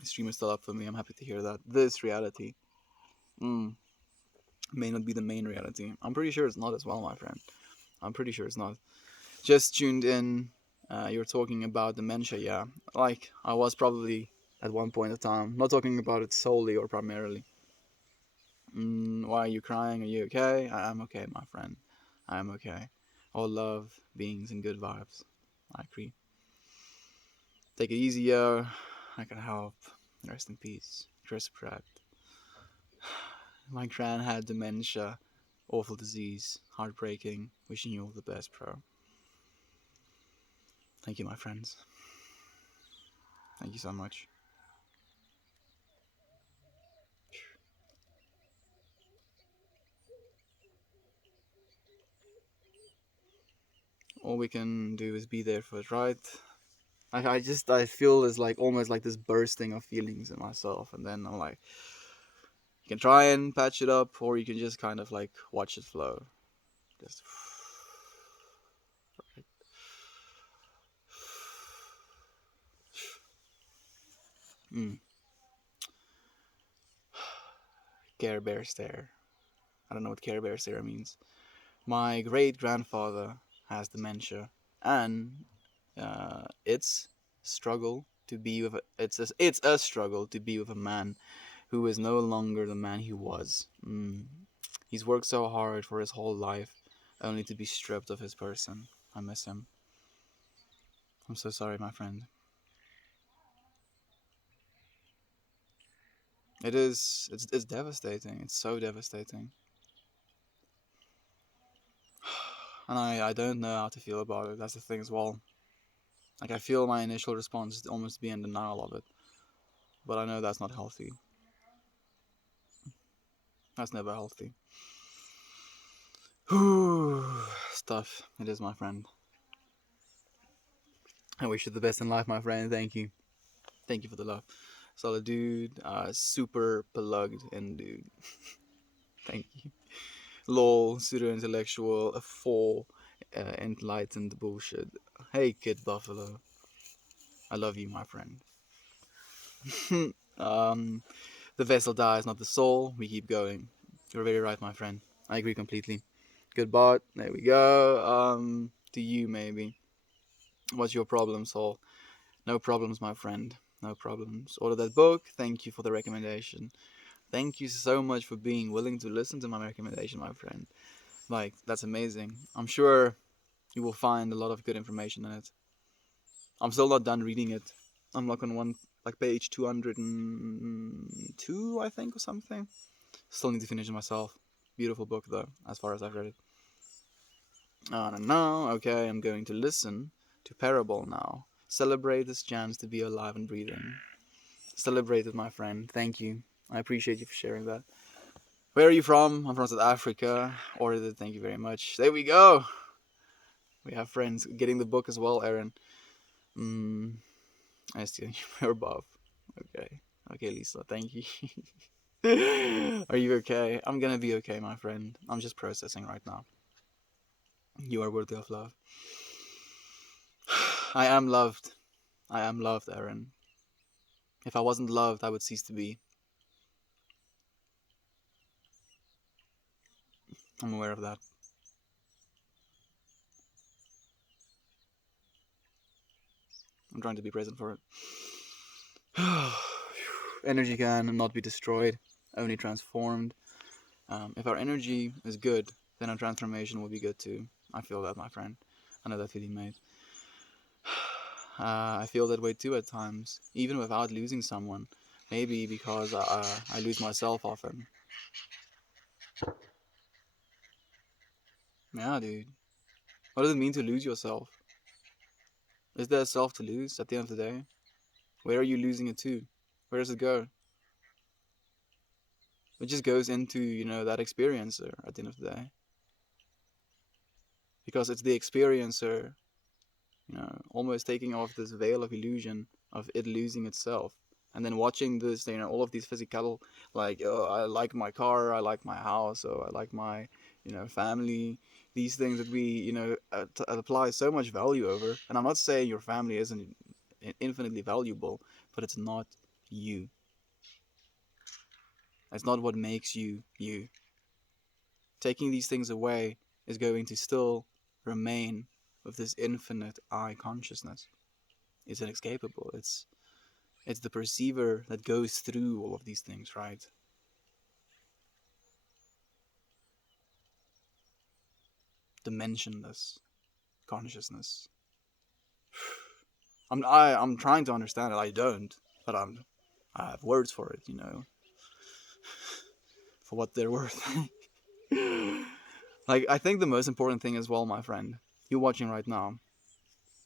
The stream is still up for me. I'm happy to hear that. This reality may not be the main reality. I'm pretty sure it's not as well, my friend. I'm pretty sure it's not. Just tuned in. You're talking about dementia, yeah. Like, I was probably at one point in time. Not talking about it solely or primarily. Why are you crying? Are you okay? I'm okay, my friend. I'm okay. All love, beings, and good vibes. I agree. Take it easier. I can help. Rest in peace. Chris Pratt. My gran had dementia. Awful disease. Heartbreaking. Wishing you all the best, bro. Thank you, my friends. Thank you so much. All we can do is be there for it, right? I feel it's like almost like this bursting of feelings in myself, and then I'm like, you can try and patch it up, or you can just kind of like watch it flow. Just mm. Care Bear stare. I don't know what Care Bear stare means. My great grandfather has dementia, and it's struggle to be with. It's a struggle to be with a man who is no longer the man he was. He's worked so hard for his whole life, only to be stripped of his person. I miss him. I'm so sorry, my friend. It is. It's devastating. It's so devastating. And I don't know how to feel about it. That's the thing as well. Like I feel my initial response is almost be in denial of it, but I know that's not healthy. That's never healthy. Stuff. It is, my friend. I wish you the best in life, my friend. Thank you. Thank you for the love. Solid dude. Super plugged in dude. Thank you. Lol, pseudo intellectual, a four, enlightened bullshit. Hey, Kid Buffalo. I love you, my friend. um, the vessel dies, not the soul. We keep going. You're very right, my friend. I agree completely. Good bot. There we go. To you, maybe. What's your problem, Soul? No problems, my friend. No problems. Order that book. Thank you for the recommendation. Thank you so much for being willing to listen to my recommendation, my friend. Like, that's amazing. I'm sure you will find a lot of good information in it. I'm still not done reading it. I'm like on page 202, I think, or something. Still need to finish it myself. Beautiful book, though, as far as I've read it. I don't know. Okay, I'm going to listen to Parable now. Celebrate this chance to be alive and breathing. Celebrate it, my friend. Thank you. I appreciate you for sharing that. Where are you from? I'm from South Africa. Ordered it. Thank you very much. There we go. We have friends getting the book as well, Aaron. I see you're buff. Okay. Okay, Lisa. Thank you. Are you okay? I'm gonna be okay, my friend. I'm just processing right now. You are worthy of love. I am loved. I am loved, Aaron. If I wasn't loved, I would cease to be. I'm aware of that. I'm trying to be present for it. Energy can not be destroyed, only transformed. If our energy is good, then our transformation will be good too. I feel that, my friend. I know that feeling, mate. I feel that way too at times, even without losing someone. Maybe because I lose myself often. Yeah, dude. What does it mean to lose yourself? Is there a self to lose at the end of the day? Where are you losing it to? Where does it go? It just goes into, that experiencer at the end of the day. Because it's the experiencer, almost taking off this veil of illusion of it losing itself. And then watching this, all of these physical, like, oh, I like my car, I like my house, oh, I like my, family. These things that we, apply so much value over. And I'm not saying your family isn't infinitely valuable, but it's not you. It's not what makes you you. Taking these things away is going to still remain with this infinite I consciousness. It's inescapable. It's the perceiver that goes through all of these things, right? Dimensionless consciousness. I'm trying to understand it. I don't, but I have words for it, for what they're worth. Like, I think the most important thing as well, my friend, you watching right now,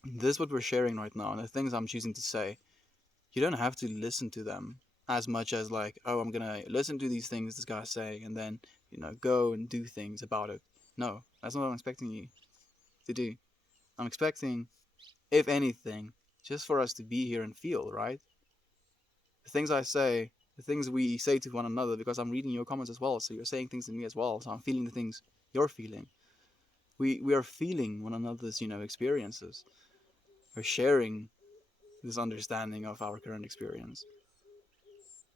this what we're sharing right now, and the things I'm choosing to say, you don't have to listen to them as much as, like, oh, I'm gonna listen to these things this guy's saying and then, go and do things about it. No, that's not what I'm expecting you to do. I'm expecting, if anything, just for us to be here and feel, right? The things I say, the things we say to one another, because I'm reading your comments as well, so you're saying things to me as well, so I'm feeling the things you're feeling. We are feeling one another's, experiences. We're sharing this understanding of our current experience.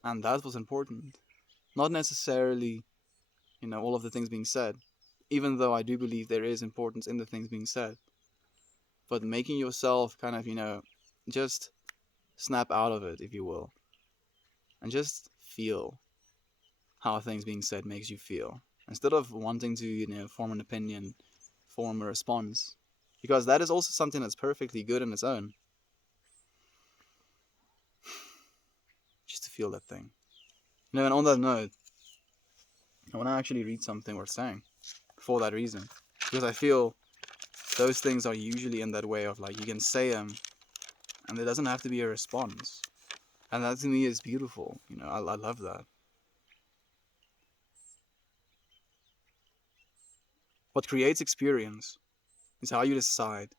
And that was important. Not necessarily, all of the things being said, even though I do believe there is importance in the things being said. But making yourself kind of, just snap out of it, if you will, and just feel how things being said makes you feel. Instead of wanting to, form an opinion, form a response. Because that is also something that's perfectly good in its own. Just to feel that thing. And on that note, I want to actually read something worth saying for that reason. Because I feel those things are usually in that way of, like, you can say them and there doesn't have to be a response. And that to me is beautiful. I love that. What creates experience is how you decide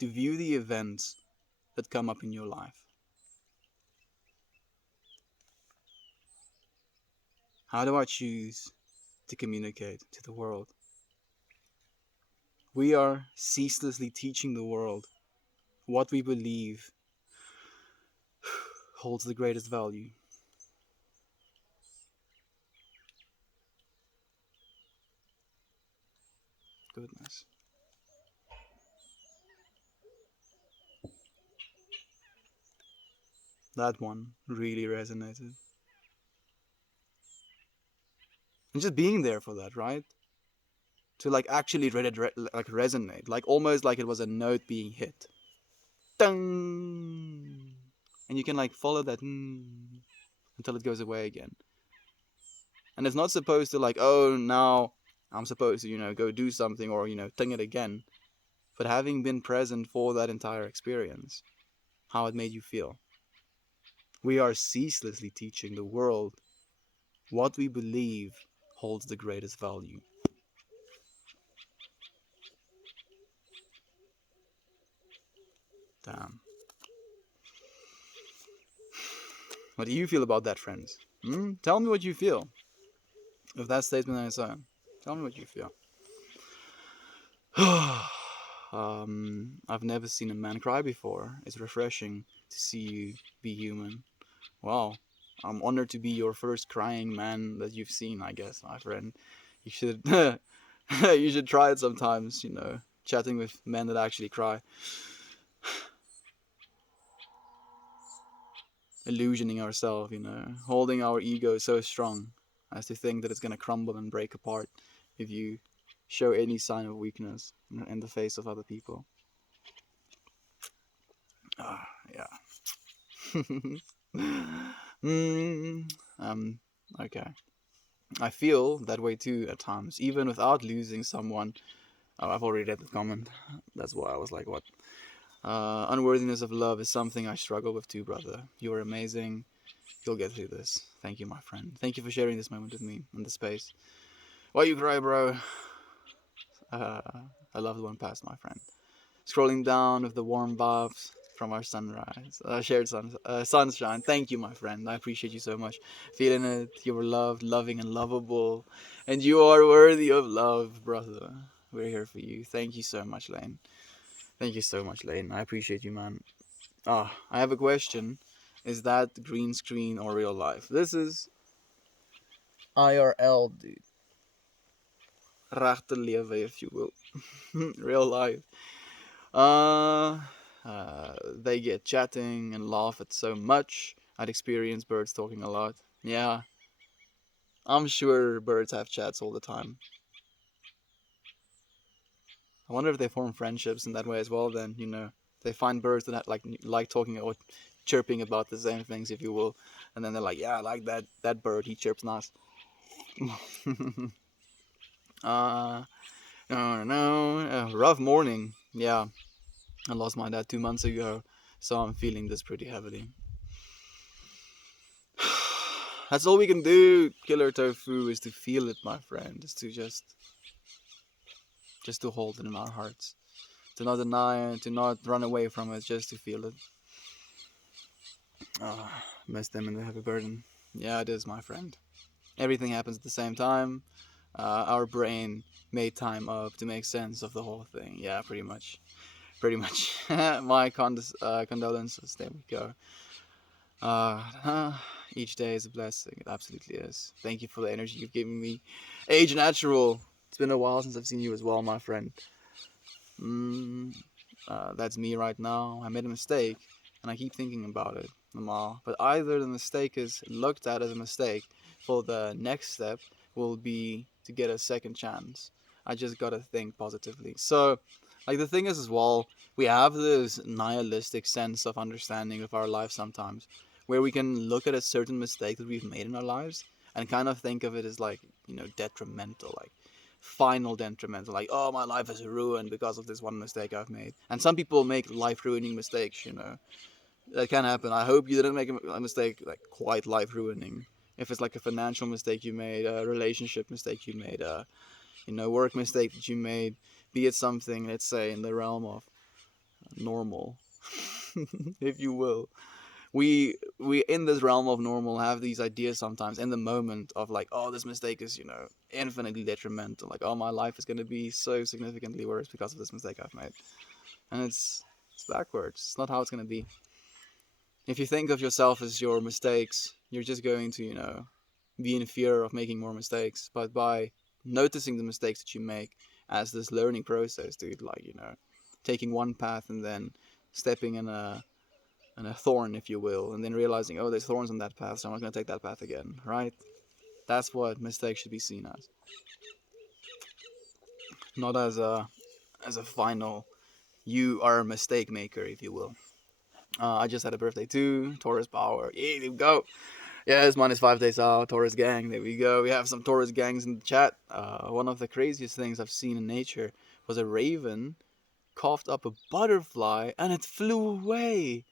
to view the events that come up in your life. How do I choose to communicate to the world? We are ceaselessly teaching the world what we believe holds the greatest value. Goodness. That one really resonated. And just being there for that, right? To, like, actually like resonate, like almost like it was a note being hit. Ding! And you can, like, follow that until it goes away again. And it's not supposed to, like, oh, now I'm supposed to, go do something or, think it again. But having been present for that entire experience, how it made you feel. We are ceaselessly teaching the world what we believe holds the greatest value. Damn. What do you feel about that, friends? Tell me what you feel. With that statement on its own, tell me what you feel. I've never seen a man cry before. It's refreshing to see you be human. Wow. I'm honored to be your first crying man that you've seen, I guess, my friend. You should you should try it sometimes, chatting with men that actually cry. Illusioning ourselves, holding our ego so strong as to think that it's gonna crumble and break apart if you show any sign of weakness in the face of other people. Ah, yeah. mm, um, okay. I feel that way too at times, even without losing someone. Oh, I've already read the comment. That's why I was like, what? Unworthiness of love is something I struggle with too, brother. You are amazing. You'll get through this. Thank you, my friend. Thank you for sharing this moment with me in the space. Why you cry, bro? Uh, I love the one past, my friend. Scrolling down with the warm vibes from our sunrise, shared sunshine. Thank you, my friend. I appreciate you so much. Feeling it. You were loved, loving, and lovable, and you are worthy of love, brother. We're here for you. Thank you so much, Lane. Thank you so much, Lane. I appreciate you, man. I have a question. Is that green screen or real life? This is IRL, dude. Rechte leven, if you will. Real life. Uh, they get chatting and laugh at so much. I'd experience birds talking a lot. Yeah, I'm sure birds have chats all the time. I wonder if they form friendships in that way as well. Then they find birds that like talking or chirping about the same things, if you will, and then they're like, yeah, I like that bird. He chirps nice. uh, no, rough morning. Yeah, I lost my dad 2 months ago, so I'm feeling this pretty heavily. That's all we can do, Killer Tofu, is to feel it, my friend. Is to just to hold it in our hearts, to not deny it, to not run away from it, just to feel it. Miss them and the heavy burden. Yeah, it is, my friend. Everything happens at the same time. Our brain made time up to make sense of the whole thing. Yeah, pretty much. Pretty much. My condolences. There we go. Each day is a blessing. It absolutely is. Thank you for the energy you've given me. Age Natural. It's been a while since I've seen you as well, my friend. That's me right now. I made a mistake, and I keep thinking about it, Mama. But either the mistake is looked at as a mistake, for the next step will be to get a second chance. I just gotta think positively. So, like the thing is as well, we have this nihilistic sense of understanding of our life sometimes, where we can look at a certain mistake that we've made in our lives and kind of think of it as like detrimental, like final detrimental, like, oh, my life is ruined because of this one mistake I've made. And some people make life ruining mistakes, that can happen. I hope you didn't make a mistake like quite life ruining. If it's like a financial mistake you made, a relationship mistake you made, a work mistake that you made, be it something, let's say, in the realm of normal, if you will, we in this realm of normal have these ideas sometimes in the moment of like, oh, this mistake is infinitely detrimental, like, oh, my life is going to be so significantly worse because of this mistake I've made. And it's backwards. It's not how it's going to be. If you think of yourself as your mistakes, you're just going to be in fear of making more mistakes. But by noticing the mistakes that you make as this learning process, dude, like taking one path and then stepping in a thorn, if you will, and then realizing, oh, there's thorns on that path, so I'm not going to take that path again, right? That's what mistakes should be seen as, not as a final. You are a mistake maker, if you will. I just had a birthday too, Taurus power. Yeah, there we go. Yes, mine is 5 days out. Taurus gang. There we go. We have some Taurus gangs in the chat. One of the craziest things I've seen in nature was a raven coughed up a butterfly and it flew away.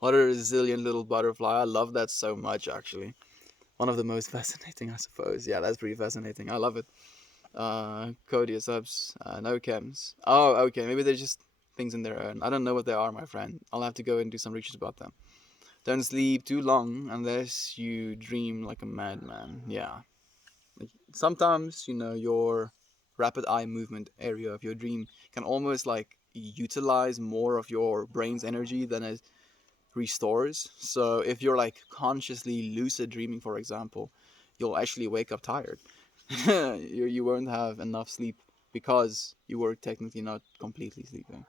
What a resilient little butterfly. I love that so much, actually. One of the most fascinating, I suppose. Yeah, that's pretty fascinating. I love it. Cody subs, no chems. Oh, okay. Maybe they're just things in their own. I don't know what they are, my friend. I'll have to go and do some research about them. Don't sleep too long unless you dream like a madman. Yeah. Like, sometimes, your rapid eye movement area of your dream can almost like utilize more of your brain's energy than it restores. So if you're like consciously lucid dreaming, for example, you'll actually wake up tired. You won't have enough sleep because you were technically not completely sleeping.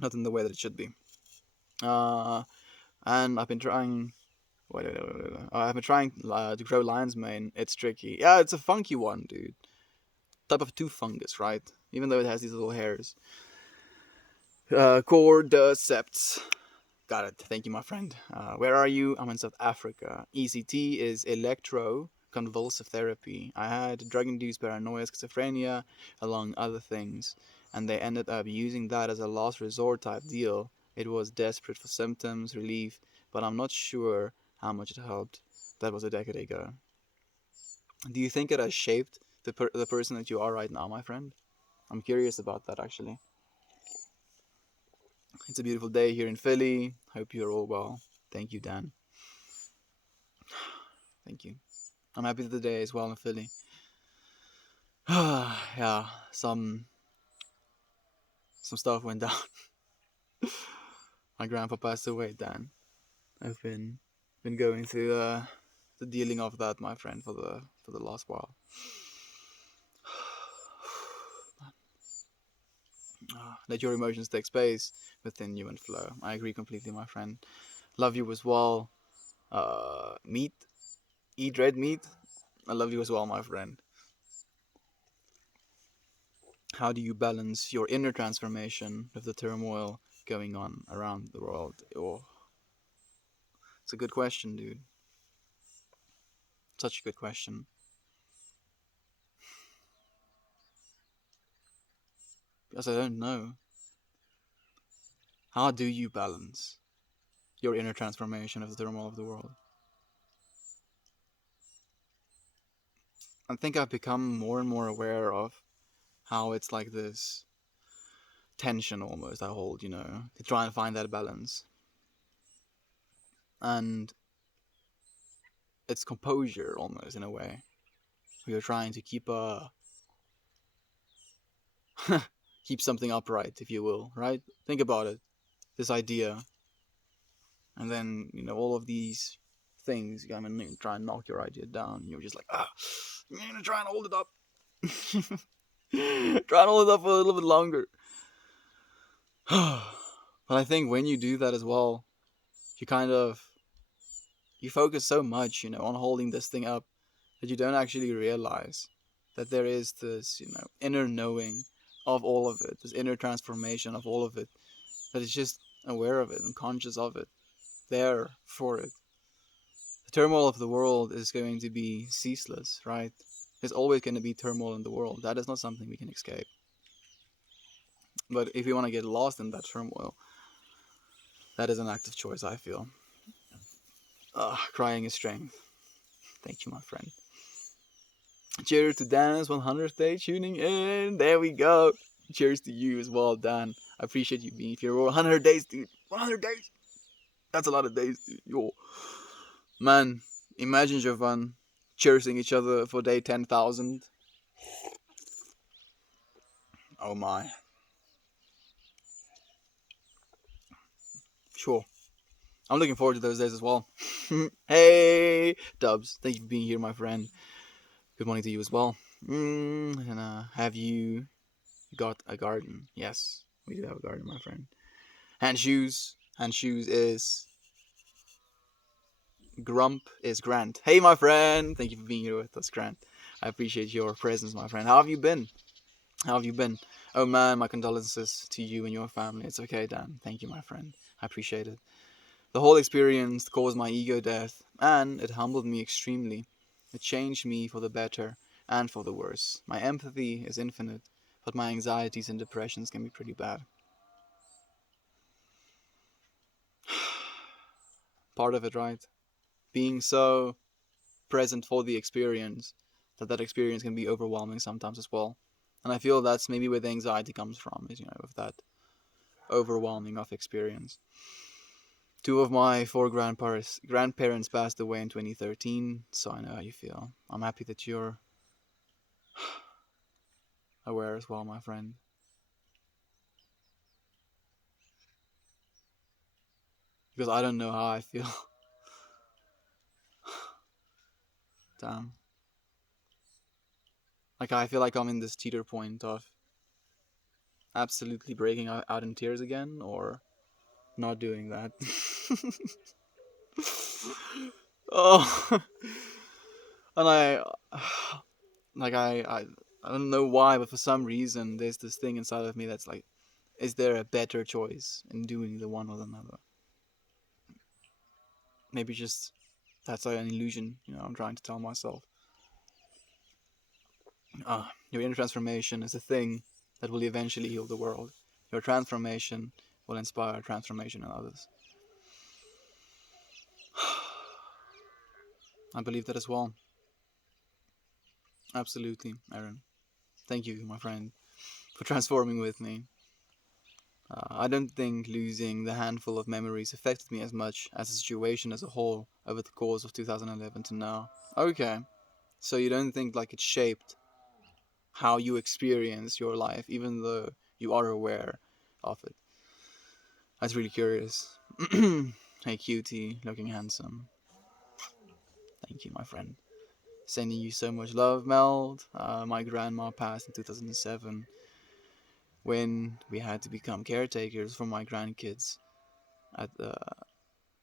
Not in the way that it should be. And I've been trying. Wait. I've been trying to grow lion's mane. It's tricky. Yeah, it's a funky one, dude. Type of tooth fungus, right? Even though it has these little hairs. Cordyceps. Got it. Thank you, my friend. Where are you? I'm in South Africa. ECT is electroconvulsive therapy. I had drug-induced paranoia, schizophrenia, along other things, and they ended up using that as a last resort type deal. It was desperate for symptoms relief, but I'm not sure how much it helped. That was a decade ago. Do you think it has shaped the person that you are right now, my friend? I'm curious about that, actually. It's a beautiful day here in Philly. Hope you're all well. Thank you, Dan. Thank you. I'm happy that the day is well in Philly. Yeah, some stuff went down. My grandpa passed away, Dan. I've been going through the dealing of that, my friend, for the last while. Let your emotions take space within you and flow. I agree completely, my friend. Love you as well. Meat, eat red meat. I love you as well, my friend. How do you balance your inner transformation with the turmoil going on around the world? Oh, it's a good question, dude. Such a good question. Because I don't know. How do you balance your inner transformation with the turmoil of the world? I think I've become more and more aware of how it's like this tension almost I hold, to try and find that balance. And it's composure almost in a way. You're trying to keep something upright, if you will, right? Think about it. This idea. And then, all of these things, try and knock your idea down. You're just like, I'm gonna try and hold it up. Try and hold it up for a little bit longer. But I think when you do that as well, you focus so much, on holding this thing up that you don't actually realize that there is this, inner knowing of all of it, this inner transformation of all of it, that is just aware of it and conscious of it, there for it. The turmoil of the world is going to be ceaseless, right? There's always going to be turmoil in the world. That is not something we can escape. But if you want to get lost in that turmoil, that is an active choice, I feel. Crying is strength. Thank you, my friend. Cheers to Dan's 100th day tuning in. There we go. Cheers to you as well, Dan. I appreciate you being here. 100 days, dude. 100 days. That's a lot of days, dude. Yo. Man, imagine, Jovan, cheersing each other for day 10,000. Oh my. Sure. I'm looking forward to those days as well. Hey, Dubs. Thank you for being here, my friend. Good morning to you as well. And have you got a garden? Yes, we do have a garden, my friend. Hand shoes. Hand shoes is Grump is Grant. Hey, my friend. Thank you for being here with us, Grant. I appreciate your presence, my friend. How have you been? How have you been? Oh man, my condolences to you and your family. It's okay, Dan. Thank you, my friend. I appreciate it. The whole experience caused my ego death, and it humbled me extremely. It changed me for the better and for the worse. My empathy is infinite, but my anxieties and depressions can be pretty bad. Part of it, right? Being so present for the experience that experience can be overwhelming sometimes as well. And I feel that's maybe where the anxiety comes from, is, with that overwhelming of experience. Two of my four grandparents passed away in 2013, so I know how you feel. I'm happy that you're aware as well, my friend. Because I don't know how I feel. Damn. Like, I feel like I'm in this teeter point of absolutely breaking out in tears again, or not doing that. Oh. And like, I don't know why, but for some reason, there's this thing inside of me that's like, is there a better choice in doing the one or the other? Maybe just that's like an illusion, I'm trying to tell myself. Your inner transformation is a thing that will eventually heal the world. Your transformation will inspire transformation in others. I believe that as well. Absolutely, Aaron. Thank you, my friend, for transforming with me. I don't think losing the handful of memories affected me as much as the situation as a whole over the course of 2011 to now. Okay, so you don't think like it shaped how you experience your life, even though you are aware of it. That's really curious. Hey, cutie, looking handsome. Thank you, my friend. Sending you so much love, Meld. My grandma passed in 2007 when we had to become caretakers for my grandkids at the.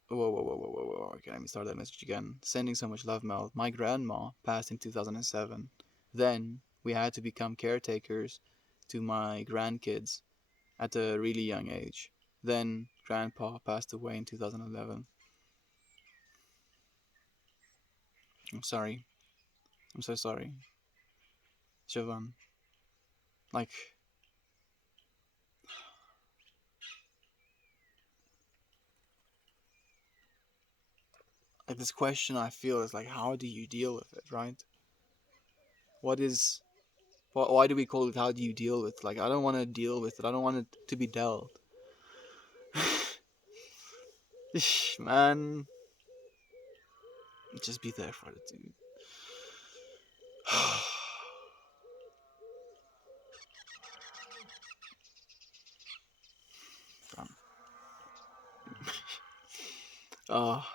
Whoa, whoa, whoa, whoa, whoa, whoa. Okay, let me start that message again. Sending so much love, Mel. My grandma passed in 2007. Then we had to become caretakers to my grandkids at a really young age. Then grandpa passed away in 2011. I'm sorry. I'm so sorry. Siobhan. Like, this question I feel is like, how do you deal with it, right? What is. Why do we call it how do you deal with it? Like, I don't want to deal with it. I don't want it to be dealt. Man, just be there for it, dude.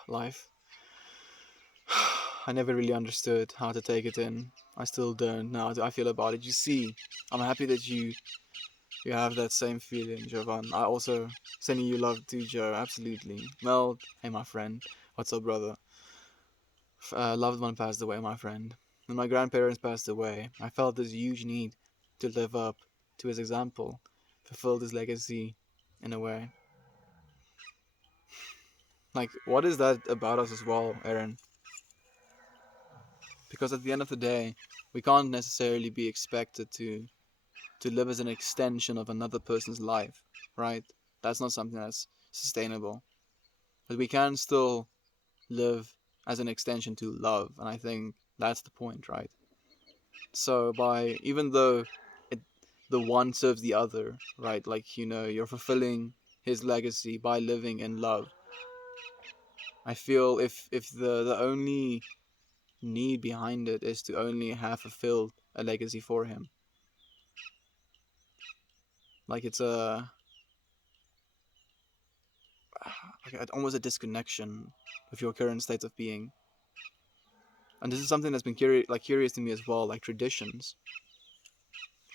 Life. I never really understood how to take it in. I still don't know how I feel about it. You see, I'm happy that you have that same feeling, Jovan. I also sending you love too, Joe. Absolutely. Mel, hey my friend. What's up, brother? Loved one passed away, my friend. When my grandparents passed away, I felt this huge need to live up to his example, fulfill his legacy in a way. Like, what is that about us as well, Aaron? Because at the end of the day, we can't necessarily be expected to live as an extension of another person's life, right? That's not something that's sustainable. But we can still live as an extension to love, and I think that's the point, right? So by even though it, the one serves the other, right? Like, you're fulfilling his legacy by living in love. I feel if the only need behind it is to only have fulfilled a legacy for him, like it's almost a disconnection with your current state of being. And this is something that's been curious to me as well, like traditions.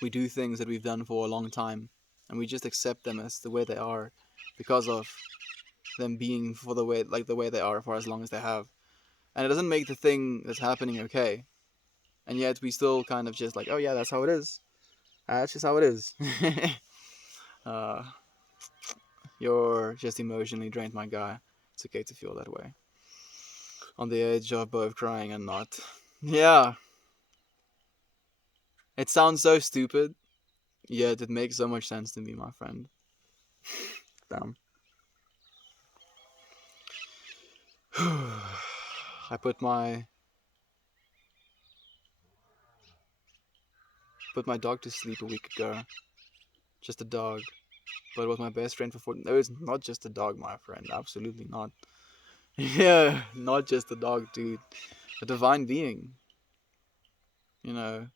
We do things that we've done for a long time, and we just accept them as the way they are, because of them being for the way they are for as long as they have. And it doesn't make the thing that's happening okay. And yet we still kind of just like, oh yeah, that's how it is. That's just how it is. uh, you're just emotionally drained, my guy. It's okay to feel that way. On the edge of both crying and not. Yeah, it sounds so stupid, yet it makes so much sense to me, my friend. Damn. I put my dog to sleep a week ago. Just a dog, but it was my best friend for 14. No, it's not just a dog, my friend. Absolutely not. Yeah, not just a dog, dude. A divine being.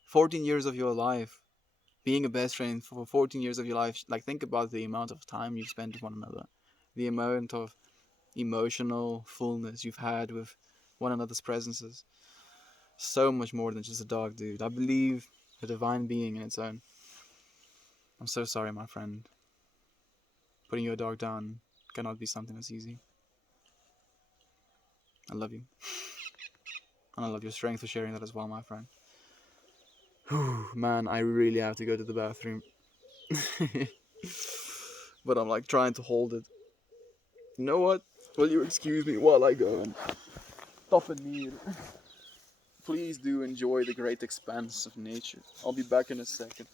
14 years of your life, being a best friend for 14 years of your life. Like, think about the amount of time you've spent with one another, the amount of emotional fullness you've had with one another's presences. So much more than just a dog, dude. I believe a divine being in its own. I'm so sorry, my friend. Putting your dog down cannot be something that's easy. I love you. And I love your strength for sharing that as well, my friend. Whew, man, I really have to go to the bathroom. But I'm like trying to hold it. You know what? Will you excuse me while I go and stop and kneel? Please do enjoy the great expanse of nature. I'll be back in a second.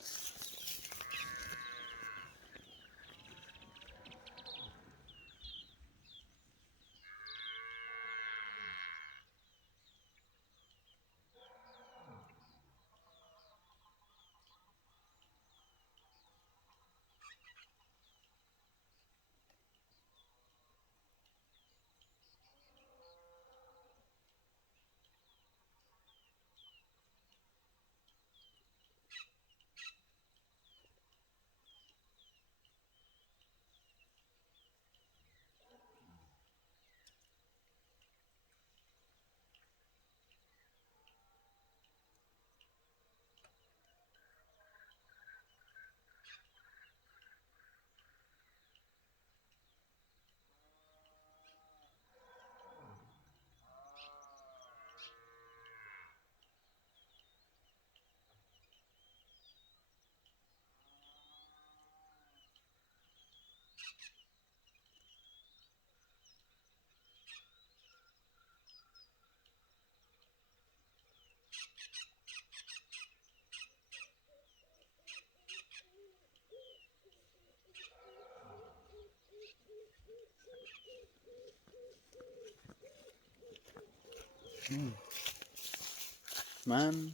Man,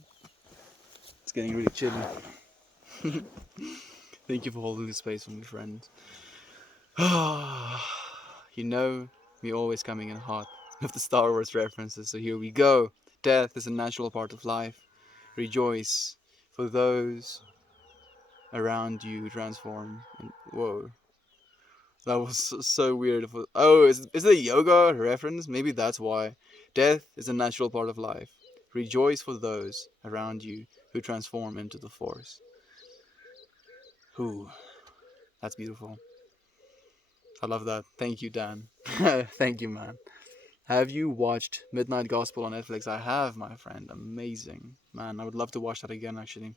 it's getting really chilly. Thank you for holding the space for me, friend. You know, me always coming in hot with the Star Wars references, so here we go. Death is a natural part of life. Rejoice for those around you transform. Whoa, that was so weird. Oh, is it a yoga reference? Maybe that's why. Death is a natural part of life. Rejoice for those around you who transform into the Force. Whew, that's beautiful. I love that. Thank you, Dan. Thank you, man. Have you watched Midnight Gospel on Netflix? I have, my friend. Amazing. Man, I would love to watch that again, actually.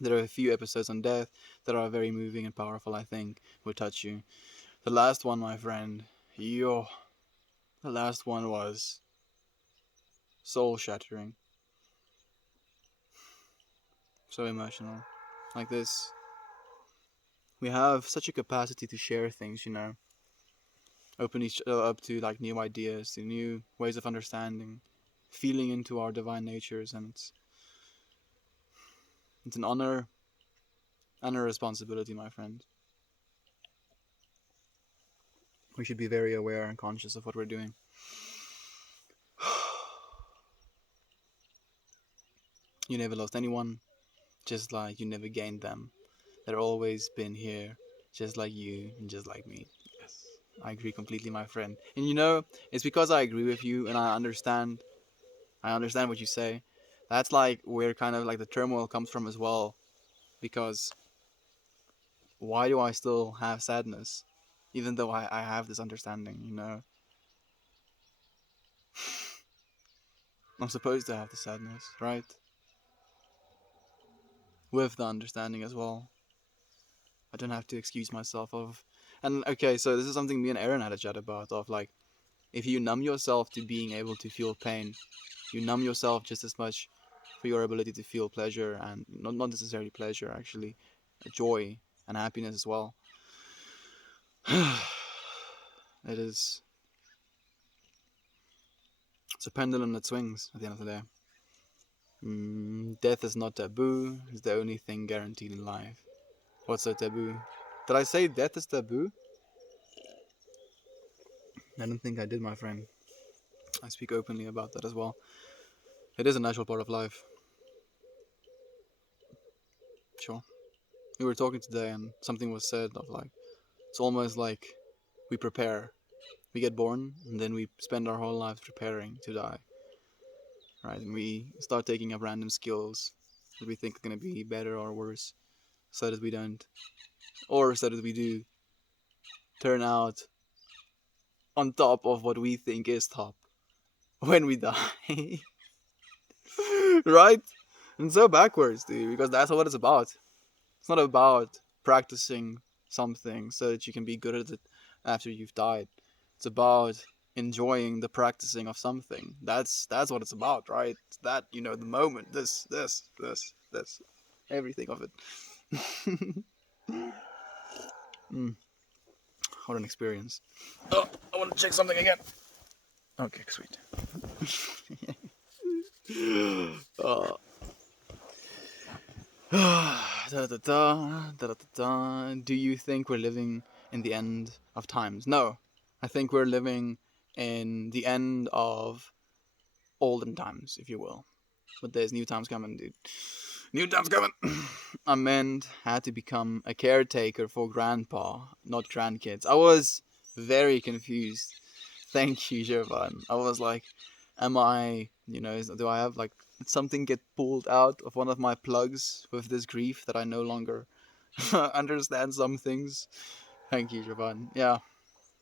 There are a few episodes on death that are very moving and powerful, I think, will touch you. The last one, my friend, yo, the last one was soul shattering. So emotional. Like this. We have such a capacity to share things, open each other up to like new ideas, to new ways of understanding, feeling into our divine natures, and it's an honor and a responsibility, my friend. We should be very aware and conscious of what we're doing. You never lost anyone, just like you never gained them. They're always been here, just like you and just like me. Yes, I agree completely, my friend. And it's because I agree with you and I understand what you say. That's like where kind of like the turmoil comes from as well. Because why do I still have sadness? Even though I have this understanding. I'm supposed to have the sadness, right? With the understanding as well. I don't have to excuse myself of. And okay, so this is something me and Aaron had a chat about of like If you numb yourself to being able to feel pain, you numb yourself just as much for your ability to feel pleasure, and not necessarily pleasure, actually, joy and happiness as well. It is. It's a pendulum that swings at the end of the day. Death is not taboo. It's the only thing guaranteed in life. What's so taboo? Did I say death is taboo? I don't think I did, my friend. I speak openly about that as well. It is a natural part of life. Sure. We were talking today and something was said of like, it's almost like we prepare. We get born and then we spend our whole lives preparing to die. Right? And we start taking up random skills that we think are going to be better or worse, so that we don't, or so that we do, turn out on top of what we think is top when we die. Right? And so backwards, dude, because that's what it's about. It's not about practicing something so that you can be good at it after you've died. It's about enjoying the practicing of something. That's what it's about, right? That, the moment, this, everything of it. What an experience. Oh, I want to check something again. Okay, sweet. Oh. Do you think we're living in the end of times? No. I think we're living in the end of olden times, if you will. But there's new times coming, dude. New times coming. I meant had to become a caretaker for grandpa, not grandkids. I was very confused. Thank you, Jovan. I was like, am I, do I have like something get pulled out of one of my plugs with this grief that I no longer understand some things? Thank you, Jovan. Yeah,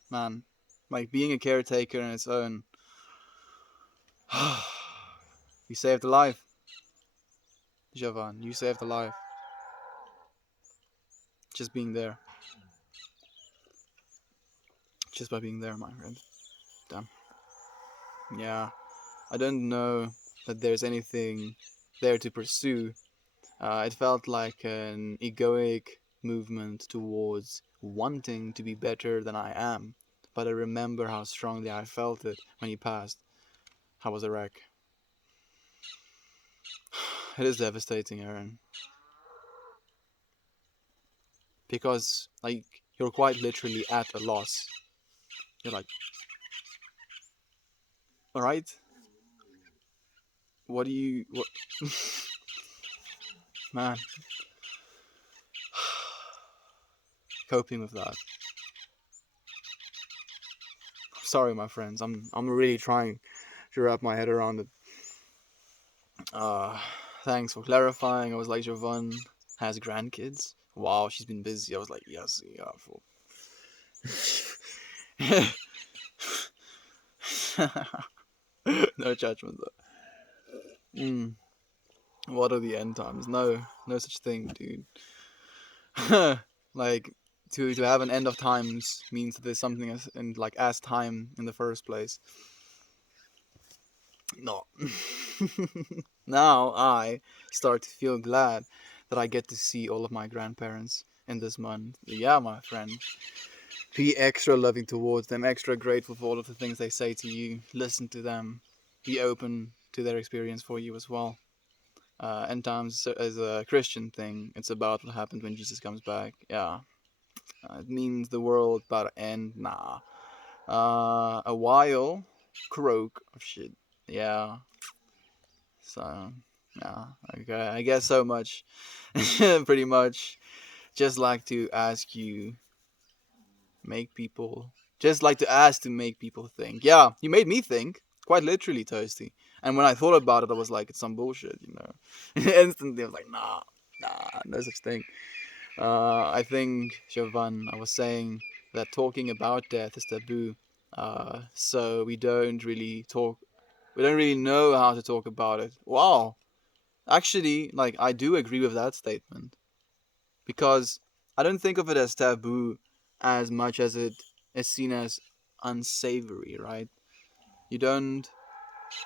man. Like being a caretaker in its own. You saved a life, Jovan. You saved a life. Just being there. Just by being there, my friend. Damn. Yeah. I don't know that there's anything there to pursue. It felt like an egoic movement towards wanting to be better than I am. But I remember how strongly I felt it when he passed. I was a wreck. It is devastating, Aaron. Because, like, you're quite literally at a loss. You're like, alright? What? Man. Coping with that. Sorry, my friends. I'm really trying to wrap my head around it. Thanks for clarifying. I was like, Jovan has grandkids. Wow, she's been busy. I was like, yes, yeah. No judgment though. What are the end times? No such thing, dude. Like to have an end of times means that there's something as time in the first place. No. Now I start to feel glad that I get to see all of my grandparents in this month. Yeah, my friend. Be extra loving towards them, extra grateful for all of the things they say to you. Listen to them. Be open to their experience for you as well. End times is a Christian thing. It's about what happens when Jesus comes back. Yeah. It means the world about to end. Nah. A while. Croak of shit. Yeah. So, yeah. Okay. I guess so much. Pretty much. Just like to ask you. Just like to ask to make people think. Yeah. You made me think. Quite literally, Toasty. And when I thought about it, I was like, it's some bullshit, Instantly, I was like, nah, no such thing. I think, Jovan, I was saying that talking about death is taboo. So we don't really know how to talk about it. Wow. Actually, like, I do agree with that statement. Because I don't think of it as taboo as much as it is seen as unsavory, right? You don't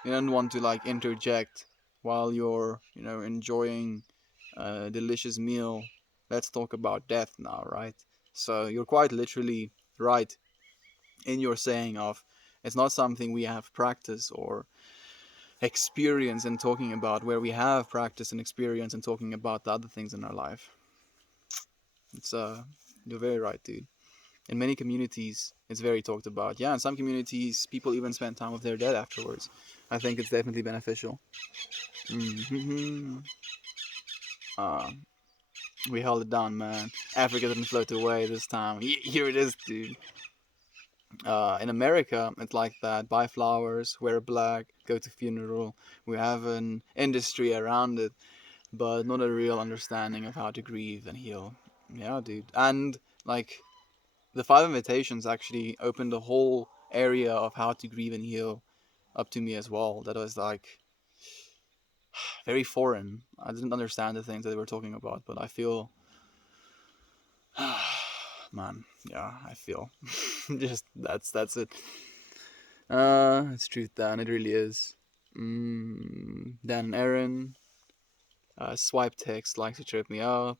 want to like interject while you're enjoying a delicious meal. Let's talk about death now, right? So you're quite literally right in your saying of it's not something we have practice or experience in talking about, where we have practice and experience in talking about the other things in our life. It's you're very right, dude. In many communities it's very talked about. Yeah, in some communities people even spend time with their dead afterwards. I think it's definitely beneficial. Mm-hmm. uh, we held it down, man. Africa didn't float away this time. Here it is, dude. In America, it's like that. Buy flowers, wear black, go to funeral. We have an industry around it, but not a real understanding of how to grieve and heal. Yeah, dude. And like the five invitations actually opened a whole area of how to grieve and heal up to me as well. That was like very foreign. I didn't understand the things that they were talking about, but I feel, man, yeah, I feel just that's it. It's truth, Dan. It really is. Dan Aaron, swipe text likes to trip me up.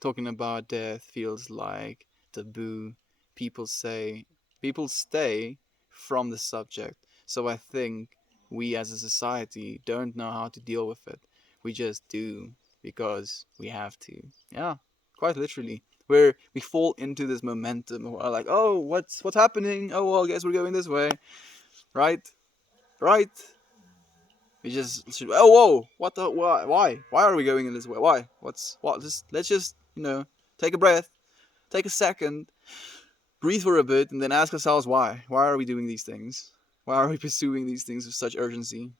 Talking about death feels like taboo. People say, people stay from the subject. So I think we as a society don't know how to deal with it. We just do because we have to. Yeah, quite literally. Where we fall into this momentum. We're like, oh, what's happening? Oh, well, I guess we're going this way, right? Right? We just oh whoa, what the why are we going in this way? Why? What? Just let's just take a breath, take a second, breathe for a bit, and then ask ourselves why. Why are we doing these things? Why are we pursuing these things with such urgency?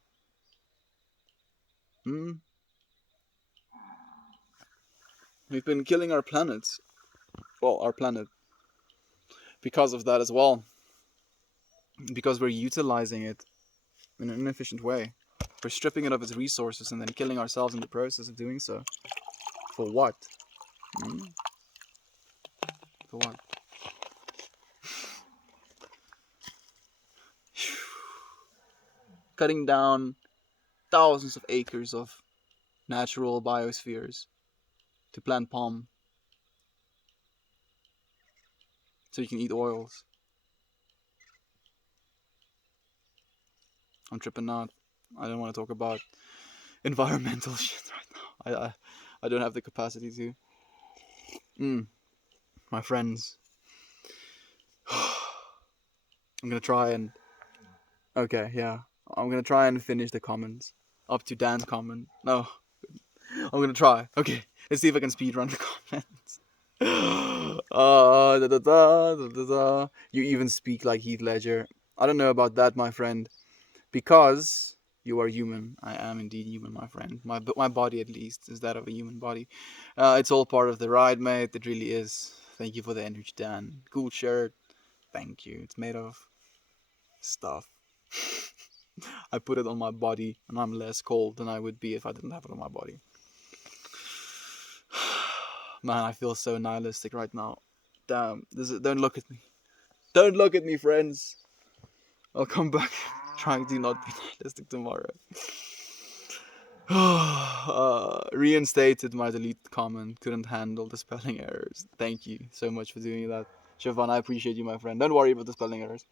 Hmm? We've been killing our planets. Well, our planet. Because of that as well. Because we're utilizing it in an inefficient way. We're stripping it of its resources and then killing ourselves in the process of doing so. For what? Hmm? For what? Cutting down thousands of acres of natural biospheres to plant palm so you can eat oils. I'm tripping out. I don't want to talk about environmental shit right now. I don't have the capacity to. My friends. I'm gonna try and. Okay, yeah. I'm gonna try and finish the comments. Up to Dan's comment. No. I'm gonna try. Okay. Let's see if I can speedrun the comments. Da, da, da, da, da, da. You even speak like Heath Ledger. I don't know about that, my friend. Because you are human. I am indeed human, my friend. My body, at least, is that of a human body. It's all part of the ride, mate. It really is. Thank you for the energy, Dan. Cool shirt. Thank you. It's made of stuff. I put it on my body, and I'm less cold than I would be if I didn't have it on my body. Man, I feel so nihilistic right now. Damn. Don't look at me. Don't look at me, friends. I'll come back trying to not be nihilistic tomorrow. Reinstated my deleted comment. Couldn't handle the spelling errors. Thank you so much for doing that. Siobhan, I appreciate you, my friend. Don't worry about the spelling errors.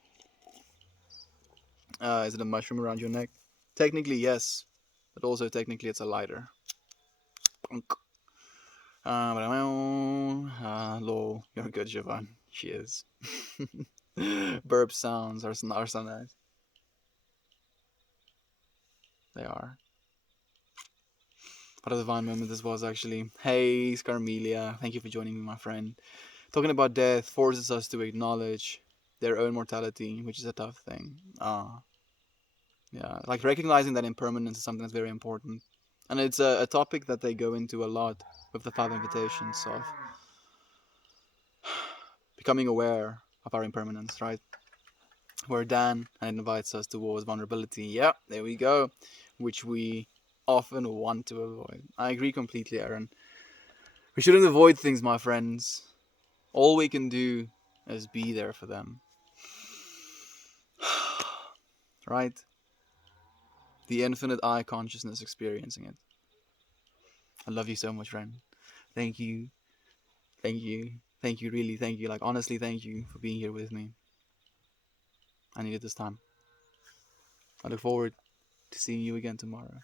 Is it a mushroom around your neck? Technically, yes. But also, technically, it's a lighter. Lol. You're good, Siobhan. She is. Burp sounds are so nice. They are. What a divine moment this was, actually. Hey, Scarmelia. Thank you for joining me, my friend. Talking about death forces us to acknowledge their own mortality, which is a tough thing. Yeah, like recognizing that impermanence is something that's very important. And it's a topic that they go into a lot with the five invitations of becoming aware of our impermanence, right? Where Dan invites us towards vulnerability. Yeah, there we go. Which we often want to avoid. I agree completely, Aaron. We shouldn't avoid things, my friends. All we can do is be there for them. right? The infinite I consciousness experiencing it. I love you so much, friend. Thank you. Thank you. Thank you, really. Thank you. Like, honestly, thank you for being here with me. I needed this time. I look forward to seeing you again tomorrow.